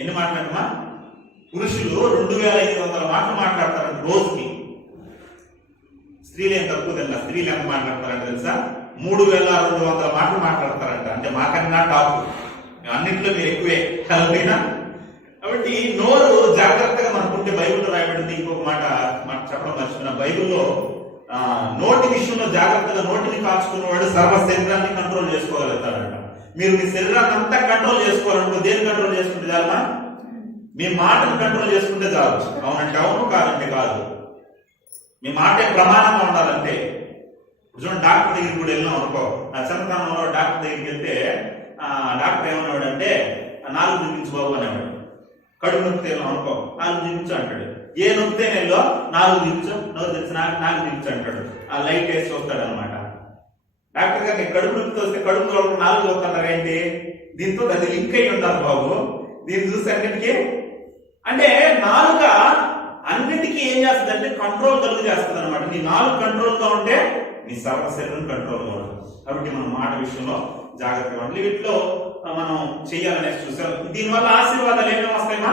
ఎన్ని మాట్లాడమా? పురుషులు 2500 మాటలు మాట్లాడతారంట రోజుకి. స్త్రీలు ఏం తక్కువ తిన్నా. స్త్రీలు ఎంత మాట్లాడతారంటే తెలుసా? 3200 మాటలు మాట్లాడతారంట. అంటే మాకన్నా టాప్, అన్నింటిలో మీరు ఎక్కువే. కలిపినా కాబట్టి నోరు జాగ్రత్తగా మనకుంటే బైబిల్లో రాయబడింది. ఇంకొక మాట చెప్పడం మర్చిపోయిన, బైబిల్లో నోటి విషయంలో జాగ్రత్తగా నోటిని కాచుకున్నవాడు సర్వ శరీరాన్ని కంట్రోల్ చేసుకోగలుగుతాడంట. మీరు మీ శరీరాన్ని అంతా కంట్రోల్ చేసుకోవాలనుకో, దేని కంట్రోల్ చేసుకుంటే చాలమా? మీ మాటను కంట్రోల్ చేసుకుంటే చాలు. అవునంటే అవును, కాదంటే కాదు. మీ మాటే ప్రమాణంగా ఉండాలంటే. చూడండి, డాక్టర్ దగ్గరికి కూడా వెళ్ళినాం అనుకో. నా చిన్నతనంలో డాక్టర్ దగ్గరికి వెళ్తే డాక్టర్ ఏమన్నాడు అంటే, 4 చూపించు బాబు అనేవాడు. కడుపు నొప్పితే అనుకో, 4 చూపించు అంటాడు. ఏ నొప్పితే నెలలో 4 చూపించు, నోరు తెలిసి 4 చూపించు అంటాడు. ఆ లైట్ వేసి చూస్తాడు అనమాట. డాక్టర్ గారికి కడుపు నొప్పితో వస్తే కడుపు నొప్పి 4 చూస్తున్నారు ఏంటి? దీంతో అది లింక్ అయి ఉండాలి బాబు. దీన్ని చూసి అన్నిటికీ అంటే నాలుక అన్నిటికీ ఏం చేస్తుంది అంటే కంట్రోల్ కలుగు చేస్తుంది అనమాట. నీ నాలుగు కంట్రోల్ గా ఉంటే నీ సర్వ శరీరం కంట్రోల్ గా ఉంటుంది. కాబట్టి మనం మాట విషయంలో జాగ్రత్తగా ఉండాలి. వీటిలో మనం చెయ్యాలనేసి చూసాం. దీనివల్ల ఆశీర్వాదాలు ఏమేమి వస్తాయమ్మా?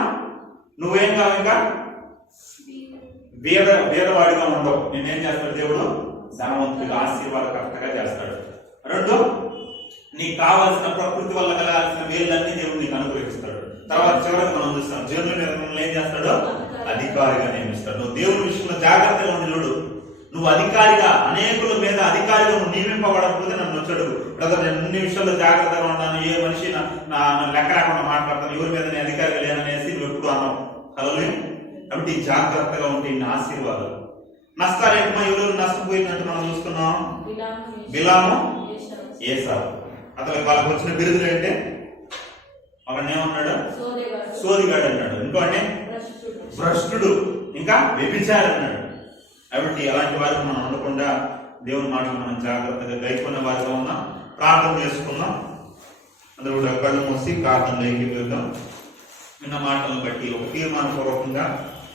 నువ్వేం కావు, ఇంకా వేదవాడిగా ఉండవు. నేనేం చేస్తాడు దేవుడు? ధనవంతుడిగా, ఆశీర్వాదకర్తగా చేస్తాడు. రెండు, నీకు కావాల్సిన ప్రకృతి వల్ల కలగాల్సిన వేళ్ళన్నీ దేవుడు నీకు అనుగ్రహిస్తాడు. తర్వాత చివరికి మనం చూస్తాం, జనుల నిర్ణయంలో ఏం చేస్తాడు? అధికారిగా నియమిస్తాడు. నువ్వు దేవుని విషయంలో జాగ్రత్తగా ఉండి చూడు. నువ్వు అధికారిగా, అనేకుల మీద అధికారిగా నువ్వు నియమింపబడకపోతే నన్ను వచ్చాడు బ్రదర్, నేను అన్ని విషయాల్లో జాగ్రత్తగా ఉన్నాను, ఏ మనిషి లెక్క రాకుండా మాట్లాడతాను, ఎవరి మీద నేను అధికారిగా లేననేసి నువ్వు ఎప్పుడు అన్నావు. హల్లెలూయా. కాబట్టి జాగ్రత్తగా ఉంటే ఇన్ని ఆశీర్వాదాలు. నష్టాలు ఏంటమ్మా? ఎవరు నష్టపోయినట్టు మనం చూస్తున్నాం. బిలాము, ఏసావు. అతను వాళ్ళకి వచ్చిన బిరుదులు ఏంటే? ఒకడు ఏమన్నాడు? సోదిగాడు అన్నాడు. ఇంకో అంటే భ్రష్టుడు, ఇంకా వ్యభిచారి అన్నాడు. కాబట్టి అలాంటి వారికి మనం ఉండకుండా దేవుని మాటలు మనం జాగ్రత్తగా గైకొనే వారిగా ఉన్నాం. ప్రార్థన చేసుకున్నాం. అందరూ కూడా కళ్ళు మూసి ప్రార్థనలోకి వెళ్దాం. విన్న మాటలను బట్టి ఒక తీర్మానపూర్వకంగా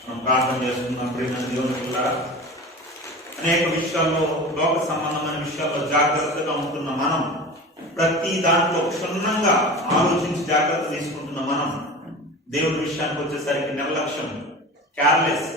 మనం ప్రార్థన చేసుకున్నప్పుడు దేవుని వల్ల అనేక విషయాల్లో, లోక సంబంధమైన విషయాల్లో జాగ్రత్తగా ఉంటున్న మనం, ప్రతి దాంట్లో క్షుణ్ణంగా ఆలోచించి జాగ్రత్త తీసుకుంటున్న మనం, దేవుడి విషయానికి వచ్చేసరికి నిర్లక్ష్యం, కేర్లెస్,